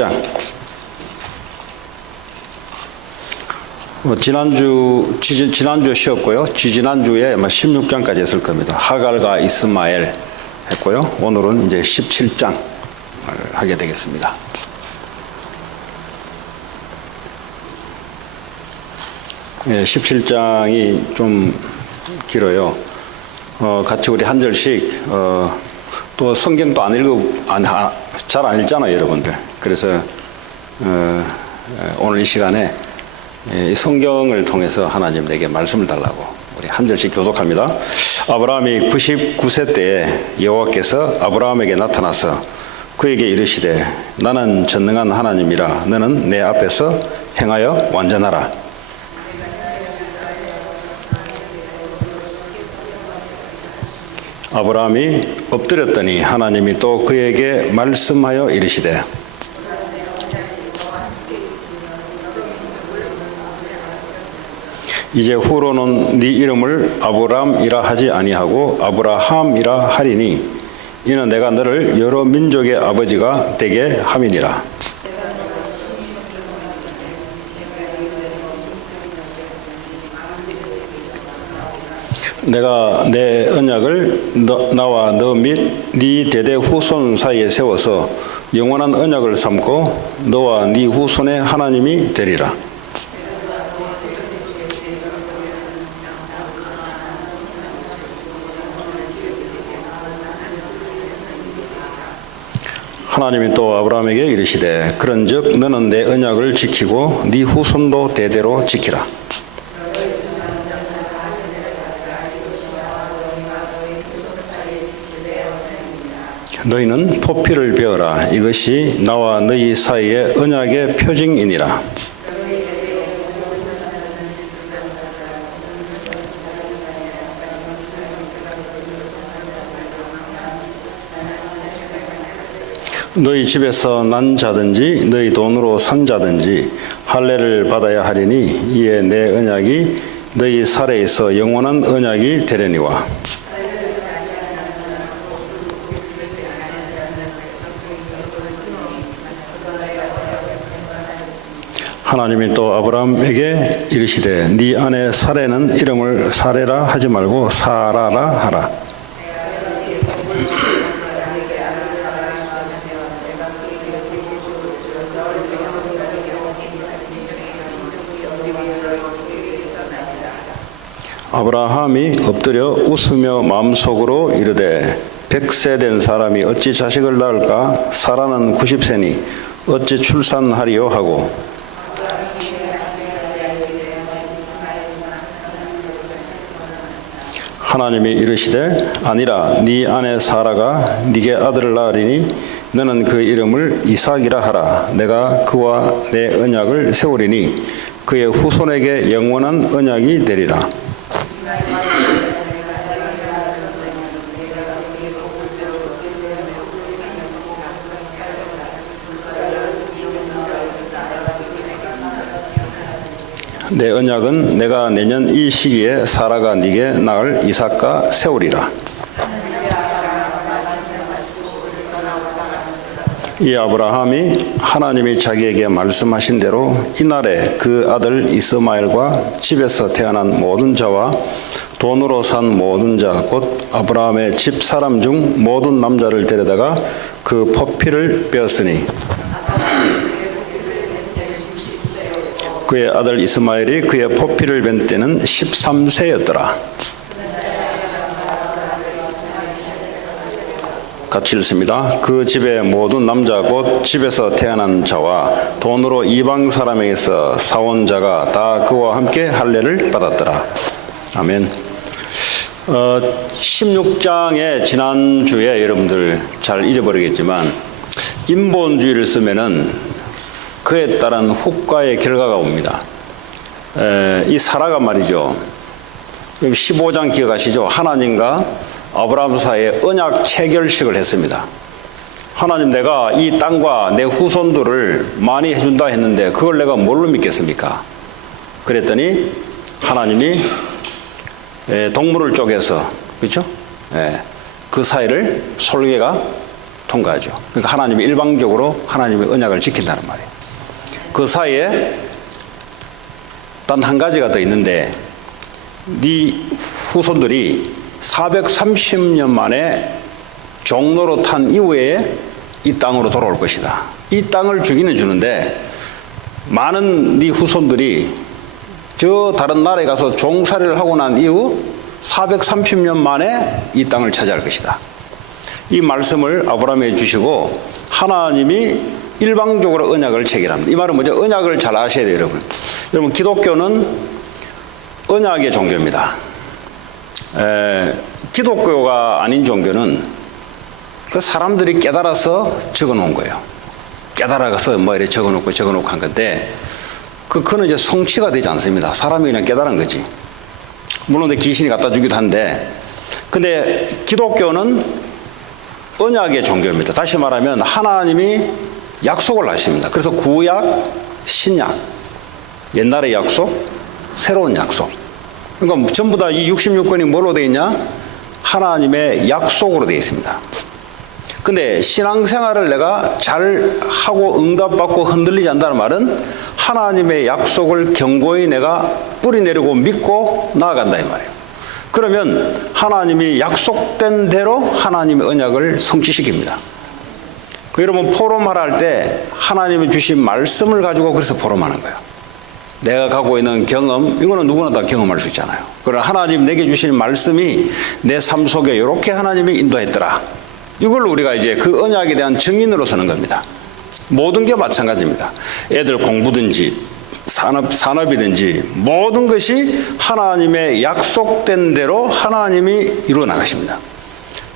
17장. 지난주 쉬었고요. 지난주에 16장까지 했을 겁니다. 하갈과 이스마엘 했고요. 오늘은 이제 17장을 하게 되겠습니다. 예, 17장이 좀 길어요. 같이 우리 한 절씩, 또 성경도 잘 안 읽잖아요, 여러분들. 그래서, 오늘 이 시간에 이 성경을 통해서 하나님 내게 말씀을 달라고 우리 한 절씩 교독합니다. 아브라함이 99세 때에 여호와께서 아브라함에게 나타나서 그에게 이르시되 나는 전능한 하나님이라 너는 내 앞에서 행하여 완전하라. 아브라함이 엎드렸더니 하나님이 또 그에게 말씀하여 이르시되 이제 후로는 네 이름을 아브람이라 하지 아니하고 아브라함이라 하리니 이는 내가 너를 여러 민족의 아버지가 되게 함이니라. 내가 내 언약을 나와 너 및 네 대대 후손 사이에 세워서 영원한 언약을 삼고 너와 네 후손의 하나님이 되리라. 하나님이 또 아브라함에게 이르시되 그런즉 너는 내 언약을 지키고 네 후손도 대대로 지키라. 너희는 포피를 베어라. 이것이 나와 너희 사이의 언약의 표징이니라. 너희 집에서 난 자든지 너희 돈으로 산 자든지 할례를 받아야 하리니 이에 내 언약이 너희 살에서 영원한 언약이 되려니와. 하나님이 또 아브라함에게 이르시되 네 아내 사레는 이름을 사레라 하지 말고 사라라 하라. 아브라함이 엎드려 웃으며 마음속으로 이르되 100세 된 사람이 어찌 자식을 낳을까? 사라는 90세니 어찌 출산하리요 하고 하나님이 이르시되 아니라 네 아내 사라가 네게 아들을 낳으리니 너는 그 이름을 이삭이라 하라. 내가 그와 내 언약을 세우리니 그의 후손에게 영원한 언약이 되리라. 내 언약은 내가 내년 이 시기에 사라가 네게 낳을 이삭과 세우리라. 이 아브라함이 하나님이 자기에게 말씀하신 대로 이날에 그 아들 이스마엘과 집에서 태어난 모든 자와 돈으로 산 모든 자 곧 아브라함의 집 사람 중 모든 남자를 데려다가 그 포피를 베었으니 그의 아들 이스마엘이 그의 포피를 벤 때는 13세였더라. 같이 읽습니다. 그 집의 모든 남자 곧 집에서 태어난 자와 돈으로 이방 사람에게서 사온 자가 다 그와 함께 할례를 받았더라. 아멘. 16장에 지난주에 여러분들 잘 잊어버리겠지만 인본주의를 쓰면은 그에 따른 후과의 결과가 옵니다. 이 사라가 말이죠. 15장 기억하시죠? 하나님과 아브라함 사이에 언약 체결식을 했습니다. 하나님 내가 이 땅과 내 후손들을 많이 해준다 했는데 그걸 내가 뭘로 믿겠습니까? 그랬더니 하나님이 동물을 쪼개서 그렇죠? 그 사이를 솔개가 통과하죠. 그러니까 하나님이 일방적으로 하나님의 언약을 지킨다는 말이에요. 그 사이에 단 한 가지가 더 있는데 네 후손들이 430년 만에 종로로 탄 이후에 이 땅으로 돌아올 것이다. 이 땅을 주기는 주는데 많은 네 후손들이 저 다른 나라에 가서 종살이를 하고 난 이후 430년 만에 이 땅을 차지할 것이다. 이 말씀을 아브라함에게 주시고 하나님이 일방적으로 언약을 체결합니다. 이 말은 뭐죠? 언약을 잘 아셔야 돼요, 여러분. 여러분, 기독교는 언약의 종교입니다. 기독교가 아닌 종교는 그 사람들이 깨달아서 적어 놓은 거예요. 깨달아서 뭐 이렇게 적어 놓고 한 건데, 그거는 이제 성취가 되지 않습니다. 사람이 그냥 깨달은 거지. 물론 귀신이 갖다 주기도 한데, 근데 기독교는 언약의 종교입니다. 다시 말하면 하나님이 약속을 하십니다. 그래서 구약, 신약, 옛날의 약속, 새로운 약속. 그러니까 전부 다 이 66권이 뭐로 되어 있냐? 하나님의 약속으로 되어 있습니다. 근데 신앙생활을 내가 잘 하고 응답받고 흔들리지 않는다는 말은 하나님의 약속을 견고히 내가 뿌리내리고 믿고 나아간다 이 말이에요. 그러면 하나님이 약속된 대로 하나님의 언약을 성취시킵니다. 여러분, 포럼할 때 하나님이 주신 말씀을 가지고 그래서 포럼하는 거예요. 내가 갖고 있는 경험, 이거는 누구나 다 경험할 수 있잖아요. 그러나 하나님 내게 주신 말씀이 내 삶 속에 이렇게 하나님이 인도했더라. 이걸 우리가 이제 그 언약에 대한 증인으로 서는 겁니다. 모든 게 마찬가지입니다. 애들 공부든지 산업이든지 모든 것이 하나님의 약속된 대로 하나님이 이루어 나가십니다.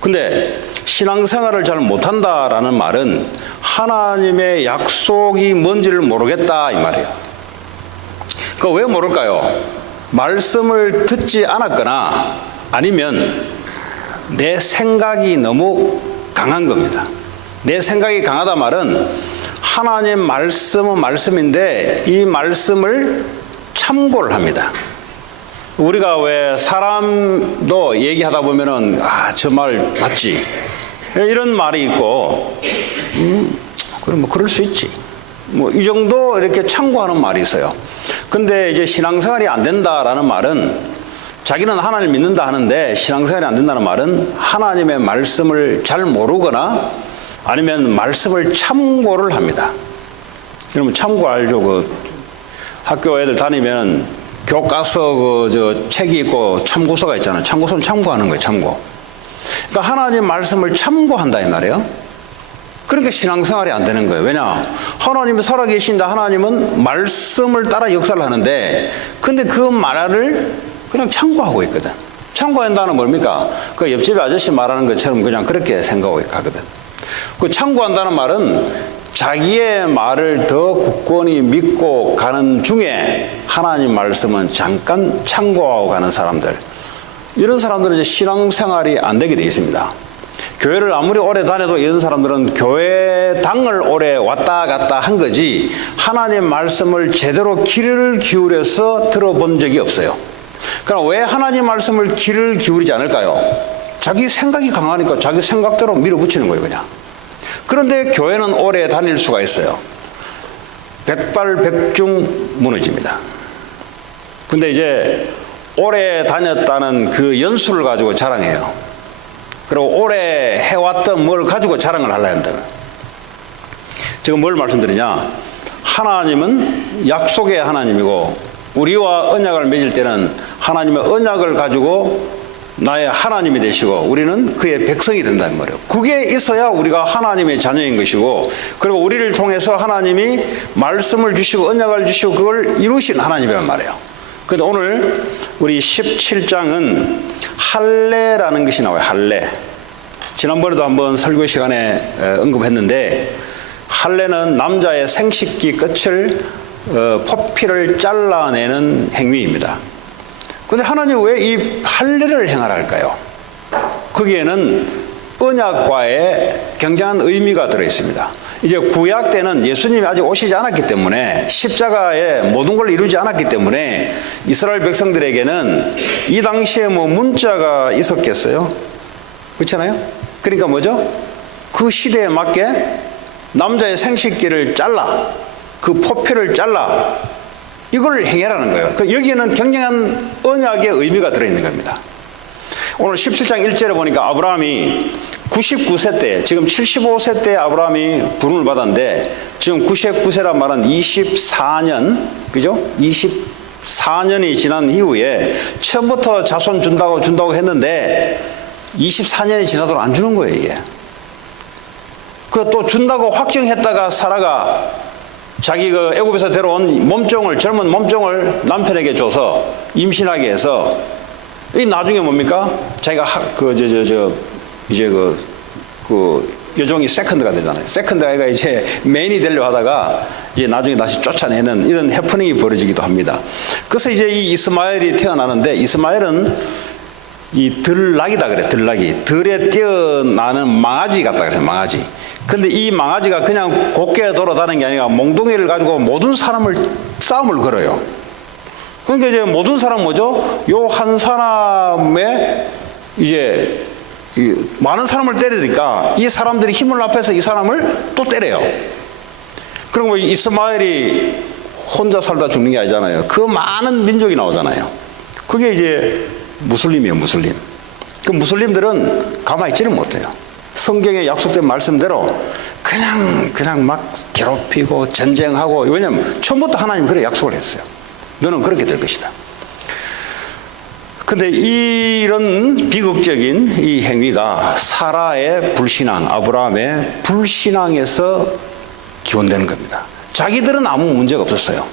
근데 신앙생활을 잘 못한다라는 말은 하나님의 약속이 뭔지를 모르겠다 이 말이에요. 그 왜 모를까요? 말씀을 듣지 않았거나 아니면 내 생각이 너무 강한 겁니다. 내 생각이 강하다 말은 하나님 말씀은 말씀인데 이 말씀을 참고를 합니다. 우리가 왜 사람도 얘기하다 보면은 저 말 맞지? 이런 말이 있고 그럼 뭐 그럴 수 있지. 뭐 이 정도 이렇게 참고하는 말이 있어요. 근데 이제 신앙생활이 안 된다라는 말은 자기는 하나님을 믿는다 하는데 신앙생활이 안 된다는 말은 하나님의 말씀을 잘 모르거나 아니면 말씀을 참고를 합니다. 여러분 참고 알죠? 그 학교 애들 다니면 교과서 책이 있고 참고서가 있잖아요. 참고서는 참고하는 거예요. 참고. 그러니까 하나님 말씀을 참고한다 이 말이에요. 그러니까 신앙생활이 안 되는 거예요. 왜냐? 하나님이 살아계신다. 하나님은 말씀을 따라 역사를 하는데 근데 그 말을 그냥 참고하고 있거든. 참고한다는 뭡니까? 그 옆집 아저씨 말하는 것처럼 그냥 그렇게 생각하고 가거든. 그 참고한다는 말은 자기의 말을 더 굳건히 믿고 가는 중에 하나님 말씀은 잠깐 참고하고 가는 사람들. 이런 사람들은 이제 신앙생활이 안 되게 되어 있습니다. 교회를 아무리 오래 다녀도 이런 사람들은 교회당을 오래 왔다 갔다 한 거지 하나님 말씀을 제대로 귀를 기울여서 들어본 적이 없어요. 그럼 왜 하나님 말씀을 귀를 기울이지 않을까요? 자기 생각이 강하니까 자기 생각대로 밀어붙이는 거예요, 그냥. 그런데 교회는 오래 다닐 수가 있어요. 백발백중 무너집니다. 근데 이제 오래 다녔다는 그 연수를 가지고 자랑해요. 그리고 오래 해왔던 뭘 가지고 자랑을 하려 한다면 지금 뭘 말씀드리냐? 하나님은 약속의 하나님이고 우리와 언약을 맺을 때는 하나님의 언약을 가지고 나의 하나님이 되시고 우리는 그의 백성이 된다는 말이에요. 그게 있어야 우리가 하나님의 자녀인 것이고 그리고 우리를 통해서 하나님이 말씀을 주시고 언약을 주시고 그걸 이루신 하나님이란 말이에요. 그런데 오늘 우리 17장은 할례라는 것이 나와요. 할례. 지난번에도 한번 설교 시간에 언급했는데 할례는 남자의 생식기 끝을 포피를 잘라내는 행위입니다. 그런데 하나님 왜 이 할례를 행하라 할까요? 거기에는 언약과의 굉장한 의미가 들어있습니다. 이제 구약 때는 예수님이 아직 오시지 않았기 때문에 십자가에 모든 걸 이루지 않았기 때문에 이스라엘 백성들에게는 이 당시에 뭐 문자가 있었겠어요? 그렇잖아요? 그러니까 뭐죠? 그 시대에 맞게 남자의 생식기를 잘라, 그 포표를 잘라, 이걸 행해라는 거예요. 여기에는 굉장한 언약의 의미가 들어있는 겁니다. 오늘 17장 1절에 보니까 아브라함이 99세 때, 지금 75세 때 아브라함이 부름을 받았는데, 지금 99세란 말은 24년, 그죠? 24년이 지난 이후에 처음부터 자손 준다고 했는데 24년이 지나도록 안 주는 거예요, 이게. 그 또 준다고 확정했다가 사라가 자기 그 애굽에서 데려온 몸종을, 젊은 몸종을 남편에게 줘서 임신하게 해서, 이 나중에 뭡니까? 자기가 이제 그 여종이 세컨드가 되잖아요. 세컨드가 이제 메인이 되려 하다가 이제 나중에 다시 쫓아내는 이런 해프닝이 벌어지기도 합니다. 그래서 이제 이 이스마엘이 태어나는데, 이스마엘은 이 들락이다 그래, 들락이. 들에 뛰어나는 망아지 같다 그래요, 망아지. 근데 이 망아지가 그냥 곱게 돌아다니는 게 아니라 몽둥이를 가지고 모든 사람을 싸움을 걸어요. 그러니까 이제 모든 사람 뭐죠? 요 한 사람의 이제 많은 사람을 때리니까 이 사람들이 힘을 합해서 이 사람을 또 때려요. 그리고 이스마엘이 혼자 살다 죽는 게 아니잖아요. 그 많은 민족이 나오잖아요. 그게 이제 무슬림이에요, 무슬림. 그 무슬림들은 가만히 있지를 못해요. 성경에 약속된 말씀대로 그냥 막 괴롭히고 전쟁하고, 왜냐하면 처음부터 하나님 그렇게 약속을 했어요. 너는 그렇게 될 것이다. 근데 이런 비극적인 이 행위가 사라의 불신앙, 아브라함의 불신앙에서 기원되는 겁니다. 자기들은 아무 문제가 없었어요.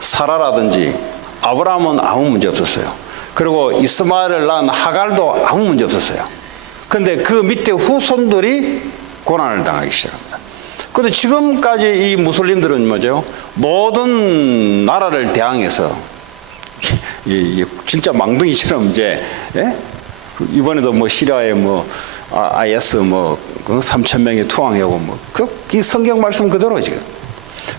사라라든지 아브라함은 아무 문제 없었어요. 그리고 이스마엘을 낳은 하갈도 아무 문제 없었어요. 그런데 그 밑에 후손들이 고난을 당하기 시작합니다. 그런데 지금까지 이 무슬림들은 뭐죠? 모든 나라를 대항해서 진짜 망둥이처럼 이제, 예? 이번에도 뭐 시리아에 뭐 IS 뭐 3,000명이 투항하고 이 성경 말씀 그대로 지금.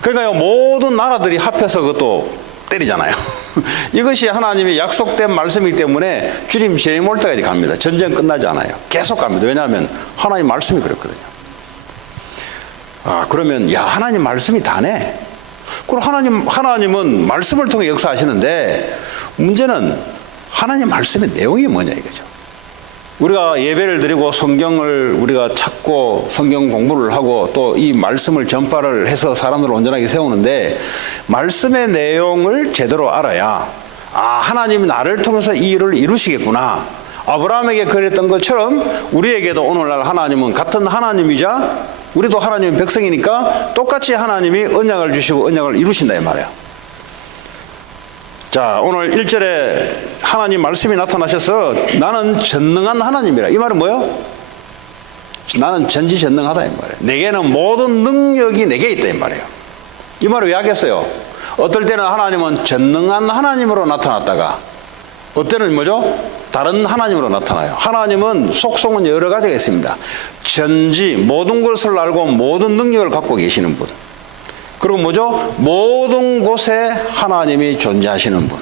그러니까 모든 나라들이 합해서 그것도 때리잖아요. 이것이 하나님의 약속된 말씀이기 때문에 주님 재림 올 때까지 갑니다. 전쟁 끝나지 않아요. 계속 갑니다. 왜냐하면 하나님 말씀이 그렇거든요. 그러면 하나님 말씀이 다네. 그럼 하나님은 말씀을 통해 역사하시는데, 문제는 하나님 말씀의 내용이 뭐냐 이거죠. 우리가 예배를 드리고 성경을 우리가 찾고 성경 공부를 하고 또 이 말씀을 전파를 해서 사람들을 온전하게 세우는데, 말씀의 내용을 제대로 알아야 하나님이 나를 통해서 이 일을 이루시겠구나. 아브라함에게 그랬던 것처럼 우리에게도 오늘날 하나님은 같은 하나님이자 우리도 하나님의 백성이니까 똑같이 하나님이 언약을 주시고 언약을 이루신다 이 말이에요. 자, 오늘 1절에 하나님 말씀이 나타나셔서 나는 전능한 하나님이라. 이 말은 뭐예요? 나는 전지전능하다 이 말이에요. 내게는 모든 능력이 내게 있다 이 말이에요. 이 말을 왜 하겠어요? 어떨 때는 하나님은 전능한 하나님으로 나타났다가 어떨 때는 뭐죠? 다른 하나님으로 나타나요. 하나님은 속성은 여러 가지가 있습니다. 전지, 모든 것을 알고 모든 능력을 갖고 계시는 분. 그리고 뭐죠? 모든 곳에 하나님이 존재하시는 분.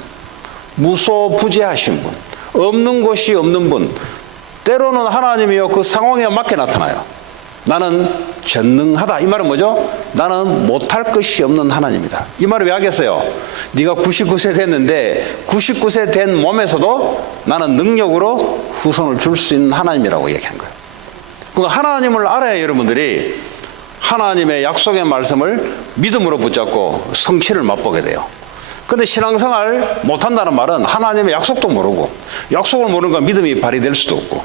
무소부재하신 분. 없는 곳이 없는 분. 때로는 하나님이요 그 상황에 맞게 나타나요. 나는 전능하다. 이 말은 뭐죠? 나는 못할 것이 없는 하나님이다. 이 말을 왜 하겠어요? 네가 99세 됐는데 99세 된 몸에서도 나는 능력으로 후손을 줄 수 있는 하나님이라고 얘기한 거예요. 그러니까 하나님을 알아야 여러분들이 하나님의 약속의 말씀을 믿음으로 붙잡고 성취를 맛보게 돼요. 그런데 신앙생활 못한다는 말은 하나님의 약속도 모르고, 약속을 모르는 건 믿음이 발휘될 수도 없고,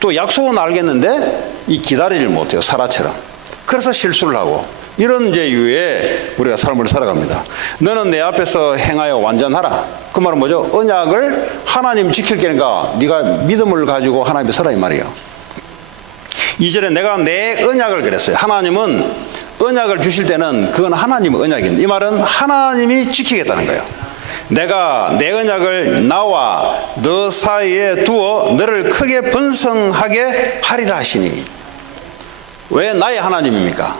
또 약속은 알겠는데 이 기다리질 못해요, 사라처럼. 그래서 실수를 하고, 이런 이제 이유에 우리가 삶을 살아갑니다. 너는 내 앞에서 행하여 완전하라. 그 말은 뭐죠? 언약을 하나님 지킬 게니까 네가 믿음을 가지고 하나님께 서라 이 말이에요. 2절에 내가 내 언약을 그랬어요. 하나님은 언약을 주실 때는 그건 하나님의 언약입니다. 이 말은 하나님이 지키겠다는 거예요. 내가 내 언약을 나와 너 사이에 두어 너를 크게 번성하게 하리라 하시니. 왜 나의 하나님입니까?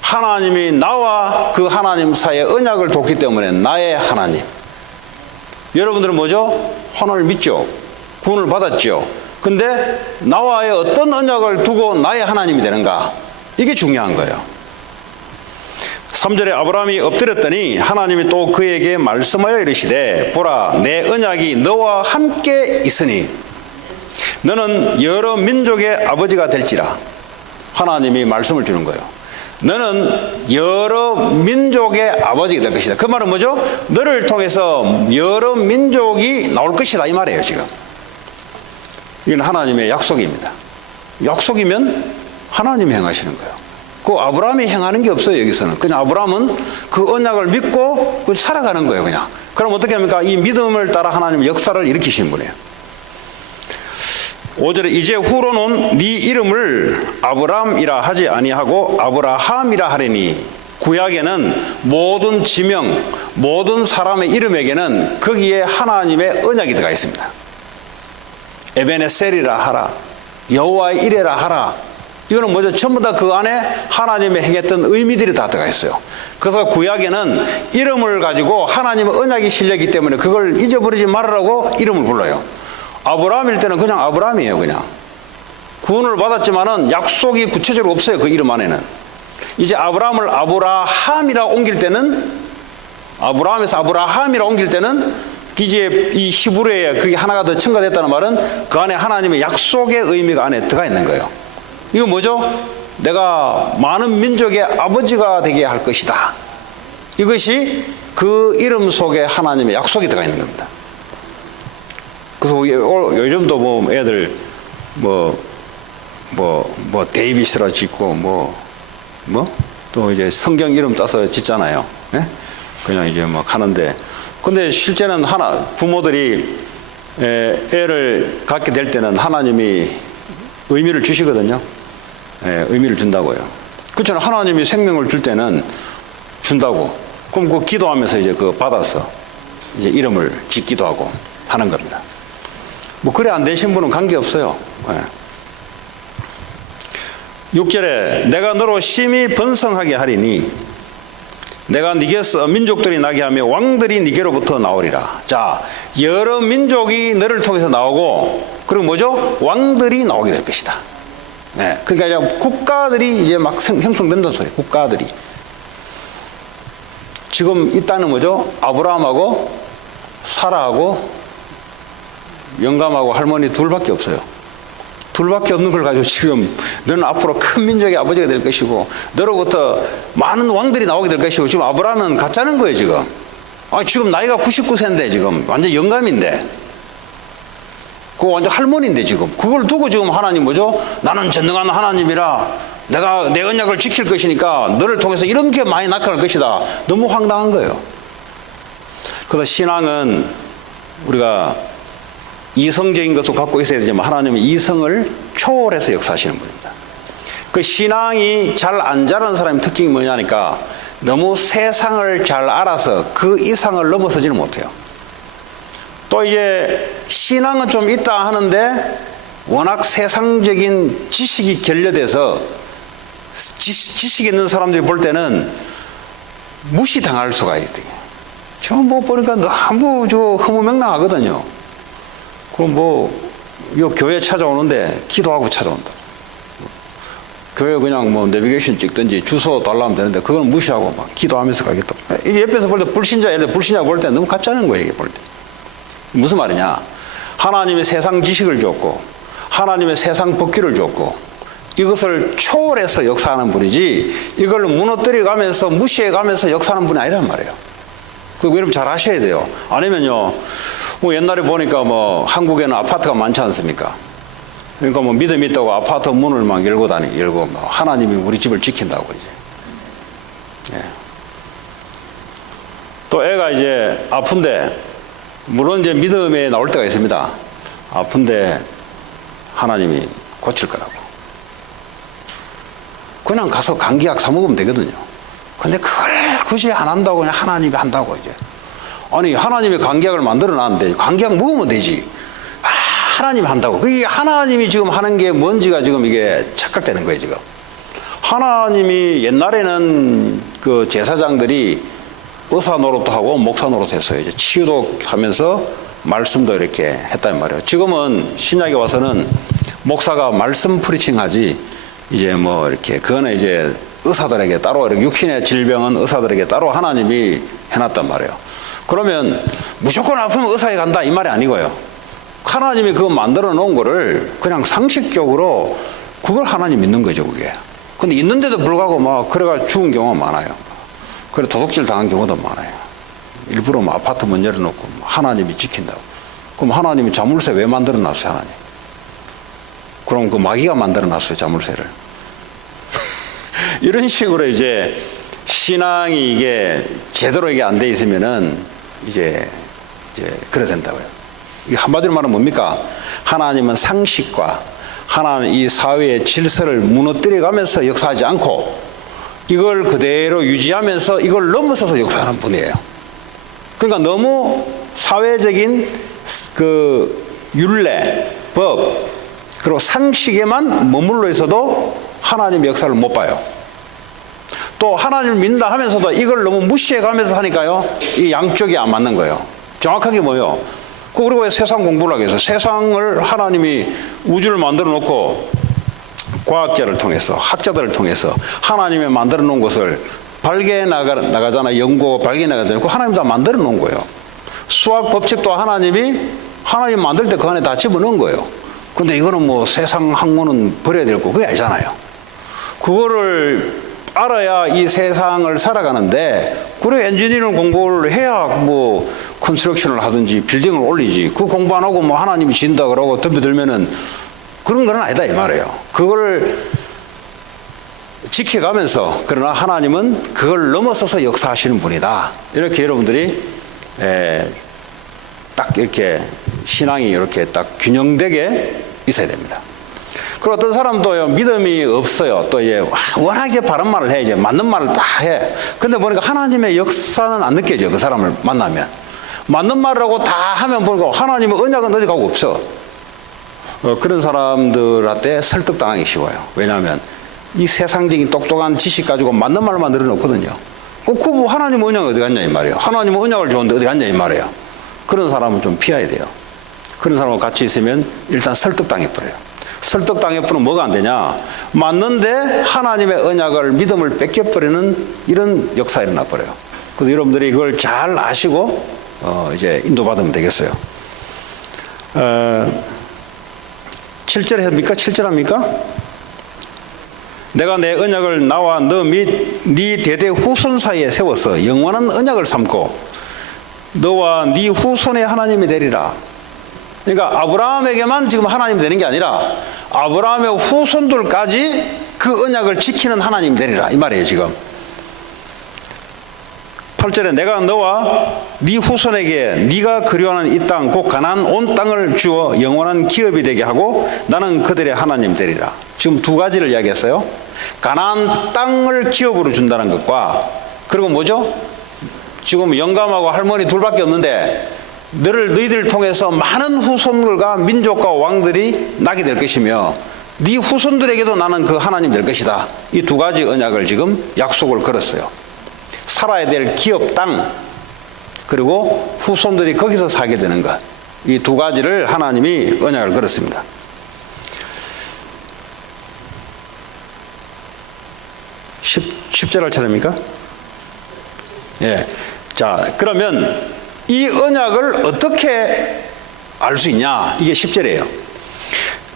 하나님이 나와 그 하나님 사이에 언약을 뒀기 때문에 나의 하나님. 여러분들은 뭐죠? 하나님을 믿죠? 구원을 받았죠? 근데 나와의 어떤 언약을 두고 나의 하나님이 되는가? 이게 중요한 거예요. 3절에 아브라함이 엎드렸더니 하나님이 또 그에게 말씀하여 이르시되 보라 내 언약이 너와 함께 있으니 너는 여러 민족의 아버지가 될지라. 하나님이 말씀을 주는 거예요. 너는 여러 민족의 아버지가 될 것이다. 그 말은 뭐죠? 너를 통해서 여러 민족이 나올 것이다 이 말이에요 지금. 이건 하나님의 약속입니다. 약속이면 하나님이 행하시는 거예요. 그 아브라함이 행하는 게 없어요 여기서는. 그냥 아브라함은 그 언약을 믿고 살아가는 거예요 그냥. 그럼 어떻게 합니까? 이 믿음을 따라 하나님은 역사를 일으키시는 분이에요. 5절에 이제 후로는 네 이름을 아브람이라 하지 아니하고 아브라함이라 하리니 구약에는 모든 지명 모든 사람의 이름에게는 거기에 하나님의 언약이 들어가 있습니다. 에베네셀이라 하라 여호와의 이레라 하라. 이거는 뭐죠? 전부 다 그 안에 하나님이 행했던 의미들이 다 들어가 있어요. 그래서 구약에는 이름을 가지고 하나님의 언약이 실려있기 때문에 그걸 잊어버리지 말으라고 이름을 불러요. 아브라함일 때는 그냥 아브라함이에요 그냥. 구원을 받았지만은 약속이 구체적으로 없어요 그 이름 안에는. 이제 아브라함을 아브라함이라 옮길 때는 아브라함에서 아브라함이라 옮길 때는 이제 이 히브리어에 그게 하나가 더 첨가됐다는 말은 그 안에 하나님의 약속의 의미가 안에 들어가 있는 거예요. 이거 뭐죠? 내가 많은 민족의 아버지가 되게 할 것이다. 이것이 그 이름 속에 하나님의 약속이 들어가 있는 겁니다. 그래서 요즘도 뭐 애들 데이빗이라 짓고 또 이제 성경 이름 따서 짓잖아요. 예? 그냥 이제 막 하는데 근데 실제는 부모들이 애를 갖게 될 때는 하나님이 의미를 주시거든요. 예, 의미를 준다고요. 그렇잖아요. 하나님이 생명을 줄 때는 준다고. 그럼 그 기도하면서 이제 그 받아서 이제 이름을 짓기도 하고 하는 겁니다. 뭐 그래 안 되신 분은 관계없어요. 예. 6절에 내가 너로 심히 번성하게 하리니 내가 네게서 민족들이 나게 하며 왕들이 네게로부터 나오리라. 자, 여러 민족이 너를 통해서 나오고 그리고 뭐죠? 왕들이 나오게 될 것이다. 네, 그러니까 이제 국가들이 이제 막 형성된다는 소리예요. 국가들이. 지금 이 땅은 뭐죠? 아브라함하고 사라하고 영감하고 할머니 둘밖에 없어요. 둘밖에 없는 걸 가지고 지금 너는 앞으로 큰 민족의 아버지가 될 것이고 너로부터 많은 왕들이 나오게 될 것이고 지금 아브라함은 가짜는 거예요 지금. 지금 나이가 99세인데 지금 완전 영감인데 그거 완전 할머니인데 지금 그걸 두고 지금 하나님 뭐죠? 나는 전능한 하나님이라 내가 내 언약을 지킬 것이니까 너를 통해서 이런 게 많이 나타날 것이다. 너무 황당한 거예요. 그래서 신앙은 우리가 이성적인 것을 갖고 있어야 되지만 하나님은 이성을 초월해서 역사하시는 분입니다. 그 신앙이 잘 안 자라는 사람의 특징이 뭐냐니까 너무 세상을 잘 알아서 그 이상을 넘어서지는 못해요. 또 이제 신앙은 좀 있다 하는데 워낙 세상적인 지식이 결여돼서 지식 있는 사람들이 볼 때는 무시당할 수가 있대요. 저 뭐 보니까 너무 허무맹랑하거든요. 그럼 요 교회 찾아오는데 기도하고 찾아온다. 교회 그냥 내비게이션 찍든지 주소 달라면 되는데 그건 무시하고 막 기도하면서 가겠다. 옆에서 볼 때 불신자 볼 때 너무 가짜는 거예요, 이게 볼 때. 무슨 말이냐? 하나님의 세상 지식을 줬고 하나님의 세상 법규를 줬고 이것을 초월해서 역사하는 분이지 이걸 무너뜨려 가면서 무시해 가면서 역사하는 분이 아니란 말이에요. 그거 여러분 잘 아셔야 돼요. 아니면요. 옛날에 보니까 한국에는 아파트가 많지 않습니까? 그러니까 믿음 있다고 아파트 문을 막 열고 하나님이 우리 집을 지킨다고 이제. 예. 또 애가 이제 아픈데 물론 이제 믿음에 나올 때가 있습니다. 아픈데 하나님이 고칠 거라고. 그냥 가서 감기약 사 먹으면 되거든요. 근데 그걸 굳이 안 한다고 그냥 하나님이 한다고 이제. 아니 하나님이 감기약을 만들어 놨는데 감기약 먹으면 되지. 하나님이 한다고. 그게 하나님이 지금 하는 게 뭔지가 지금 이게 착각되는 거예요 지금. 하나님이 옛날에는 그 제사장들이 의사 노릇도 하고 목사 노릇 했어요. 이제 치유도 하면서 말씀도 이렇게 했단 말이에요. 지금은 신약에 와서는 목사가 말씀 프리칭하지, 이제 뭐 이렇게, 그거는 이제 의사들에게 따로, 이렇게 육신의 질병은 의사들에게 따로 하나님이 해놨단 말이에요. 그러면 무조건 아프면 의사에 간다 이 말이 아니고요. 하나님이 그거 만들어 놓은 거를 그냥 상식적으로 그걸 하나님 믿는 거죠, 그게. 근데 있는데도 불구하고 막 그래가 죽은 경우가 많아요. 그래 도둑질 당한 경우도 많아요. 일부러 뭐 아파트 문 열어놓고 하나님이 지킨다고. 그럼 하나님이 자물쇠 왜 만들어 놨어요, 하나님? 그럼 그 마귀가 만들어 놨어요, 자물쇠를. 이런 식으로 이제 신앙이 이게 제대로 이게 안 돼 있으면은 이제 그래 된다고요. 이게 한마디로 말하면 뭡니까? 하나님은 상식과 하나님 이 사회의 질서를 무너뜨려 가면서 역사하지 않고 이걸 그대로 유지하면서 이걸 넘어서서 역사하는 분이에요. 그러니까 너무 사회적인 그 율례, 법, 그리고 상식에만 머물러 있어도 하나님 역사를 못 봐요. 또 하나님을 믿는다 하면서도 이걸 너무 무시해 가면서 하니까요, 이 양쪽이 안 맞는 거예요. 정확하게 뭐예요? 그리고 왜 세상 공부를 하게 해서 세상을 하나님이 우주를 만들어 놓고 과학자를 통해서 학자들을 통해서 하나님이 만들어 놓은 것을 발견해 나가잖아. 연구 발견해 나가잖아요. 그 하나님이 다 만들어 놓은 거예요. 수학 법칙도 하나님이 만들 때 그 안에 다 집어넣은 거예요. 근데 이거는 뭐 세상 학문은 버려야 될 거 그게 아니잖아요. 그거를 알아야 이 세상을 살아가는데, 그래 엔지니어링 공부를 해야 뭐 컨스트럭션을 하든지 빌딩을 올리지. 그 공부 안 하고 뭐 하나님이 진다 그러고 덤벼들면은 그런 건 아니다 이 말이에요. 그걸 지켜가면서, 그러나 하나님은 그걸 넘어서서 역사하시는 분이다. 이렇게 여러분들이 딱 이렇게 신앙이 이렇게 딱 균형되게 있어야 됩니다. 그리고 어떤 사람도 믿음이 없어요. 또 이제 워낙 이제 바른 말을 해, 이제 맞는 말을 딱 해. 근데 보니까 하나님의 역사는 안 느껴져요. 그 사람을 만나면 맞는 말을 하고 다 하면 보니까 하나님의 언약은 어디 가고 없어. 그런 사람들한테 설득당하기 쉬워요. 왜냐하면 이 세상적인 똑똑한 지식 가지고 맞는 말만 늘어놓거든요. 그 하나님 언약이 어디 갔냐 이 말이에요. 하나님은 언약을 줬는데 어디 갔냐 이 말이에요. 그런 사람은 좀 피해야 돼요. 그런 사람과 같이 있으면 일단 설득당해버려요. 설득당해버리면 뭐가 안 되냐? 맞는데 하나님의 언약을, 믿음을 뺏겨버리는 이런 역사가 일어나버려요. 그래서 여러분들이 이걸 잘 아시고 이제 인도받으면 되겠어요. 7절 합니까? 7절 합니까? 내가 내 언약을 나와 너 및 네 대대 후손 사이에 세워서 영원한 언약을 삼고 너와 네 후손의 하나님이 되리라. 그러니까 아브라함에게만 지금 하나님이 되는 게 아니라 아브라함의 후손들까지 그 언약을 지키는 하나님이 되리라 이 말이에요. 지금 8절에 내가 너와 네 후손에게 네가 그리워하는 이 땅 곧 가나안 온 땅을 주어 영원한 기업이 되게 하고 나는 그들의 하나님 되리라. 지금 두 가지를 이야기했어요. 가나안 땅을 기업으로 준다는 것과, 그리고 뭐죠? 지금 영감하고 할머니 둘밖에 없는데 너희들을 통해서 많은 후손들과 민족과 왕들이 나게 될 것이며 네 후손들에게도 나는 그 하나님 될 것이다. 이 두 가지 언약을 지금 약속을 걸었어요. 살아야 될 기업 땅, 그리고 후손들이 거기서 살게 되는 것, 이 두 가지를 하나님이 언약을 걸었습니다. 10절 차례입니까? 예. 자, 그러면 이 언약을 어떻게 알 수 있냐? 이게 10절이에요.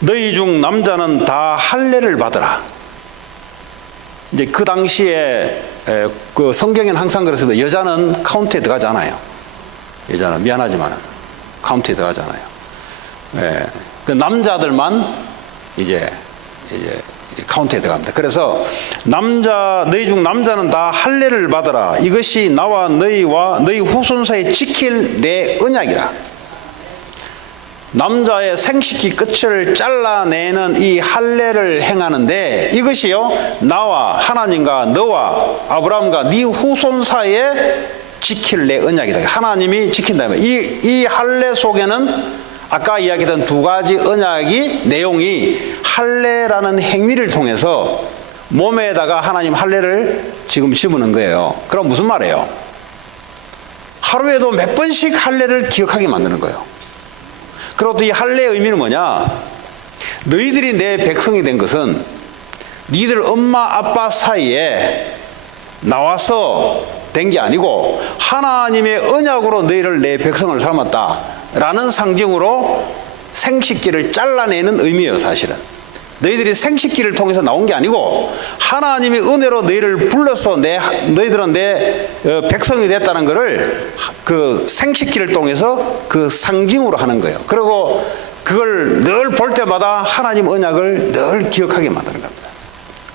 너희 중 남자는 다 할례를 받으라. 이제 그 당시에 그 성경에는 항상 그랬습니다. 여자는 카운트에 들어가지 않아요. 여자는 미안하지만 카운트에 들어가지 않아요. 예. 그 남자들만 이제 카운트에 들어갑니다. 그래서 너희 중 남자는 다 할례를 받으라. 이것이 나와 너희와 너희 후손 사이에 지킬 내 언약이라. 남자의 생식기 끝을 잘라내는 이 할례를 행하는데 이것이요 나와 하나님과 너와 아브라함과 네 후손 사이에 지킬 내 언약이다. 하나님이 지킨다면 이 할례 속에는 아까 이야기했던 두 가지 언약이 내용이 할례라는 행위를 통해서 몸에다가 하나님 할례를 지금 집어넣은 거예요. 그럼 무슨 말이에요? 하루에도 몇 번씩 할례를 기억하게 만드는 거예요. 그리고 또 이 할례의 의미는 뭐냐? 너희들이 내 백성이 된 것은 니들 엄마 아빠 사이에 나와서 된 게 아니고 하나님의 언약으로 너희를 내 백성을 삼았다라는 상징으로 생식기를 잘라내는 의미예요. 사실은 너희들이 생식기를 통해서 나온 게 아니고 하나님의 은혜로 너희를 불러서 너희들은 내 백성이 됐다는 것을 그 생식기를 통해서 그 상징으로 하는 거예요. 그리고 그걸 늘 볼 때마다 하나님 언약을 늘 기억하게 만드는 겁니다.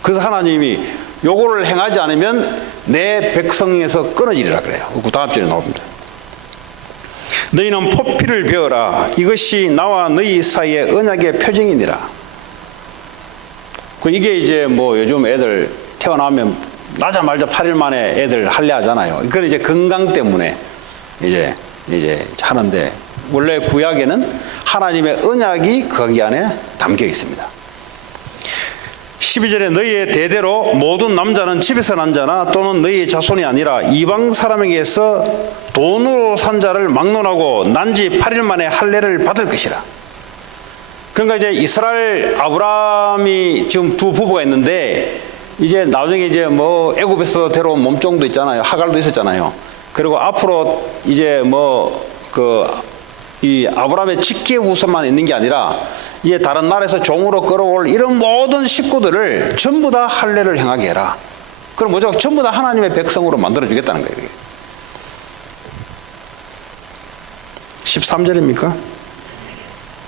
그래서 하나님이 요거를 행하지 않으면 내 백성에서 끊어지리라 그래요. 그 다음 절에 나옵니다. 너희는 포피를 베어라. 이것이 나와 너희 사이의 언약의 표징이니라. 이게 이제 뭐 요즘 애들 태어나면 나자마자 8일 만에 애들 할례하잖아요. 그건 이제 건강 때문에 이제 하는데 원래 구약에는 하나님의 언약이 거기 안에 담겨 있습니다. 12절에 너희의 대대로 모든 남자는 집에서 난 자나 또는 너희의 자손이 아니라 이방 사람에게서 돈으로 산 자를 막론하고 난지 8일 만에 할례를 받을 것이라. 그러니까 이제 이스라엘 아브라함이 지금 두 부부가 있는데 이제 나중에 이제 뭐 애굽에서 데려온 몸종도 있잖아요. 하갈도 있었잖아요. 그리고 앞으로 이제 이 아브라함의 직계 후손만 있는 게 아니라 이제 다른 나라에서 종으로 끌어올 이런 모든 식구들을 전부 다 할례를 행하게 해라. 그럼 뭐죠? 전부 다 하나님의 백성으로 만들어 주겠다는 거예요. 그게. 13절입니까?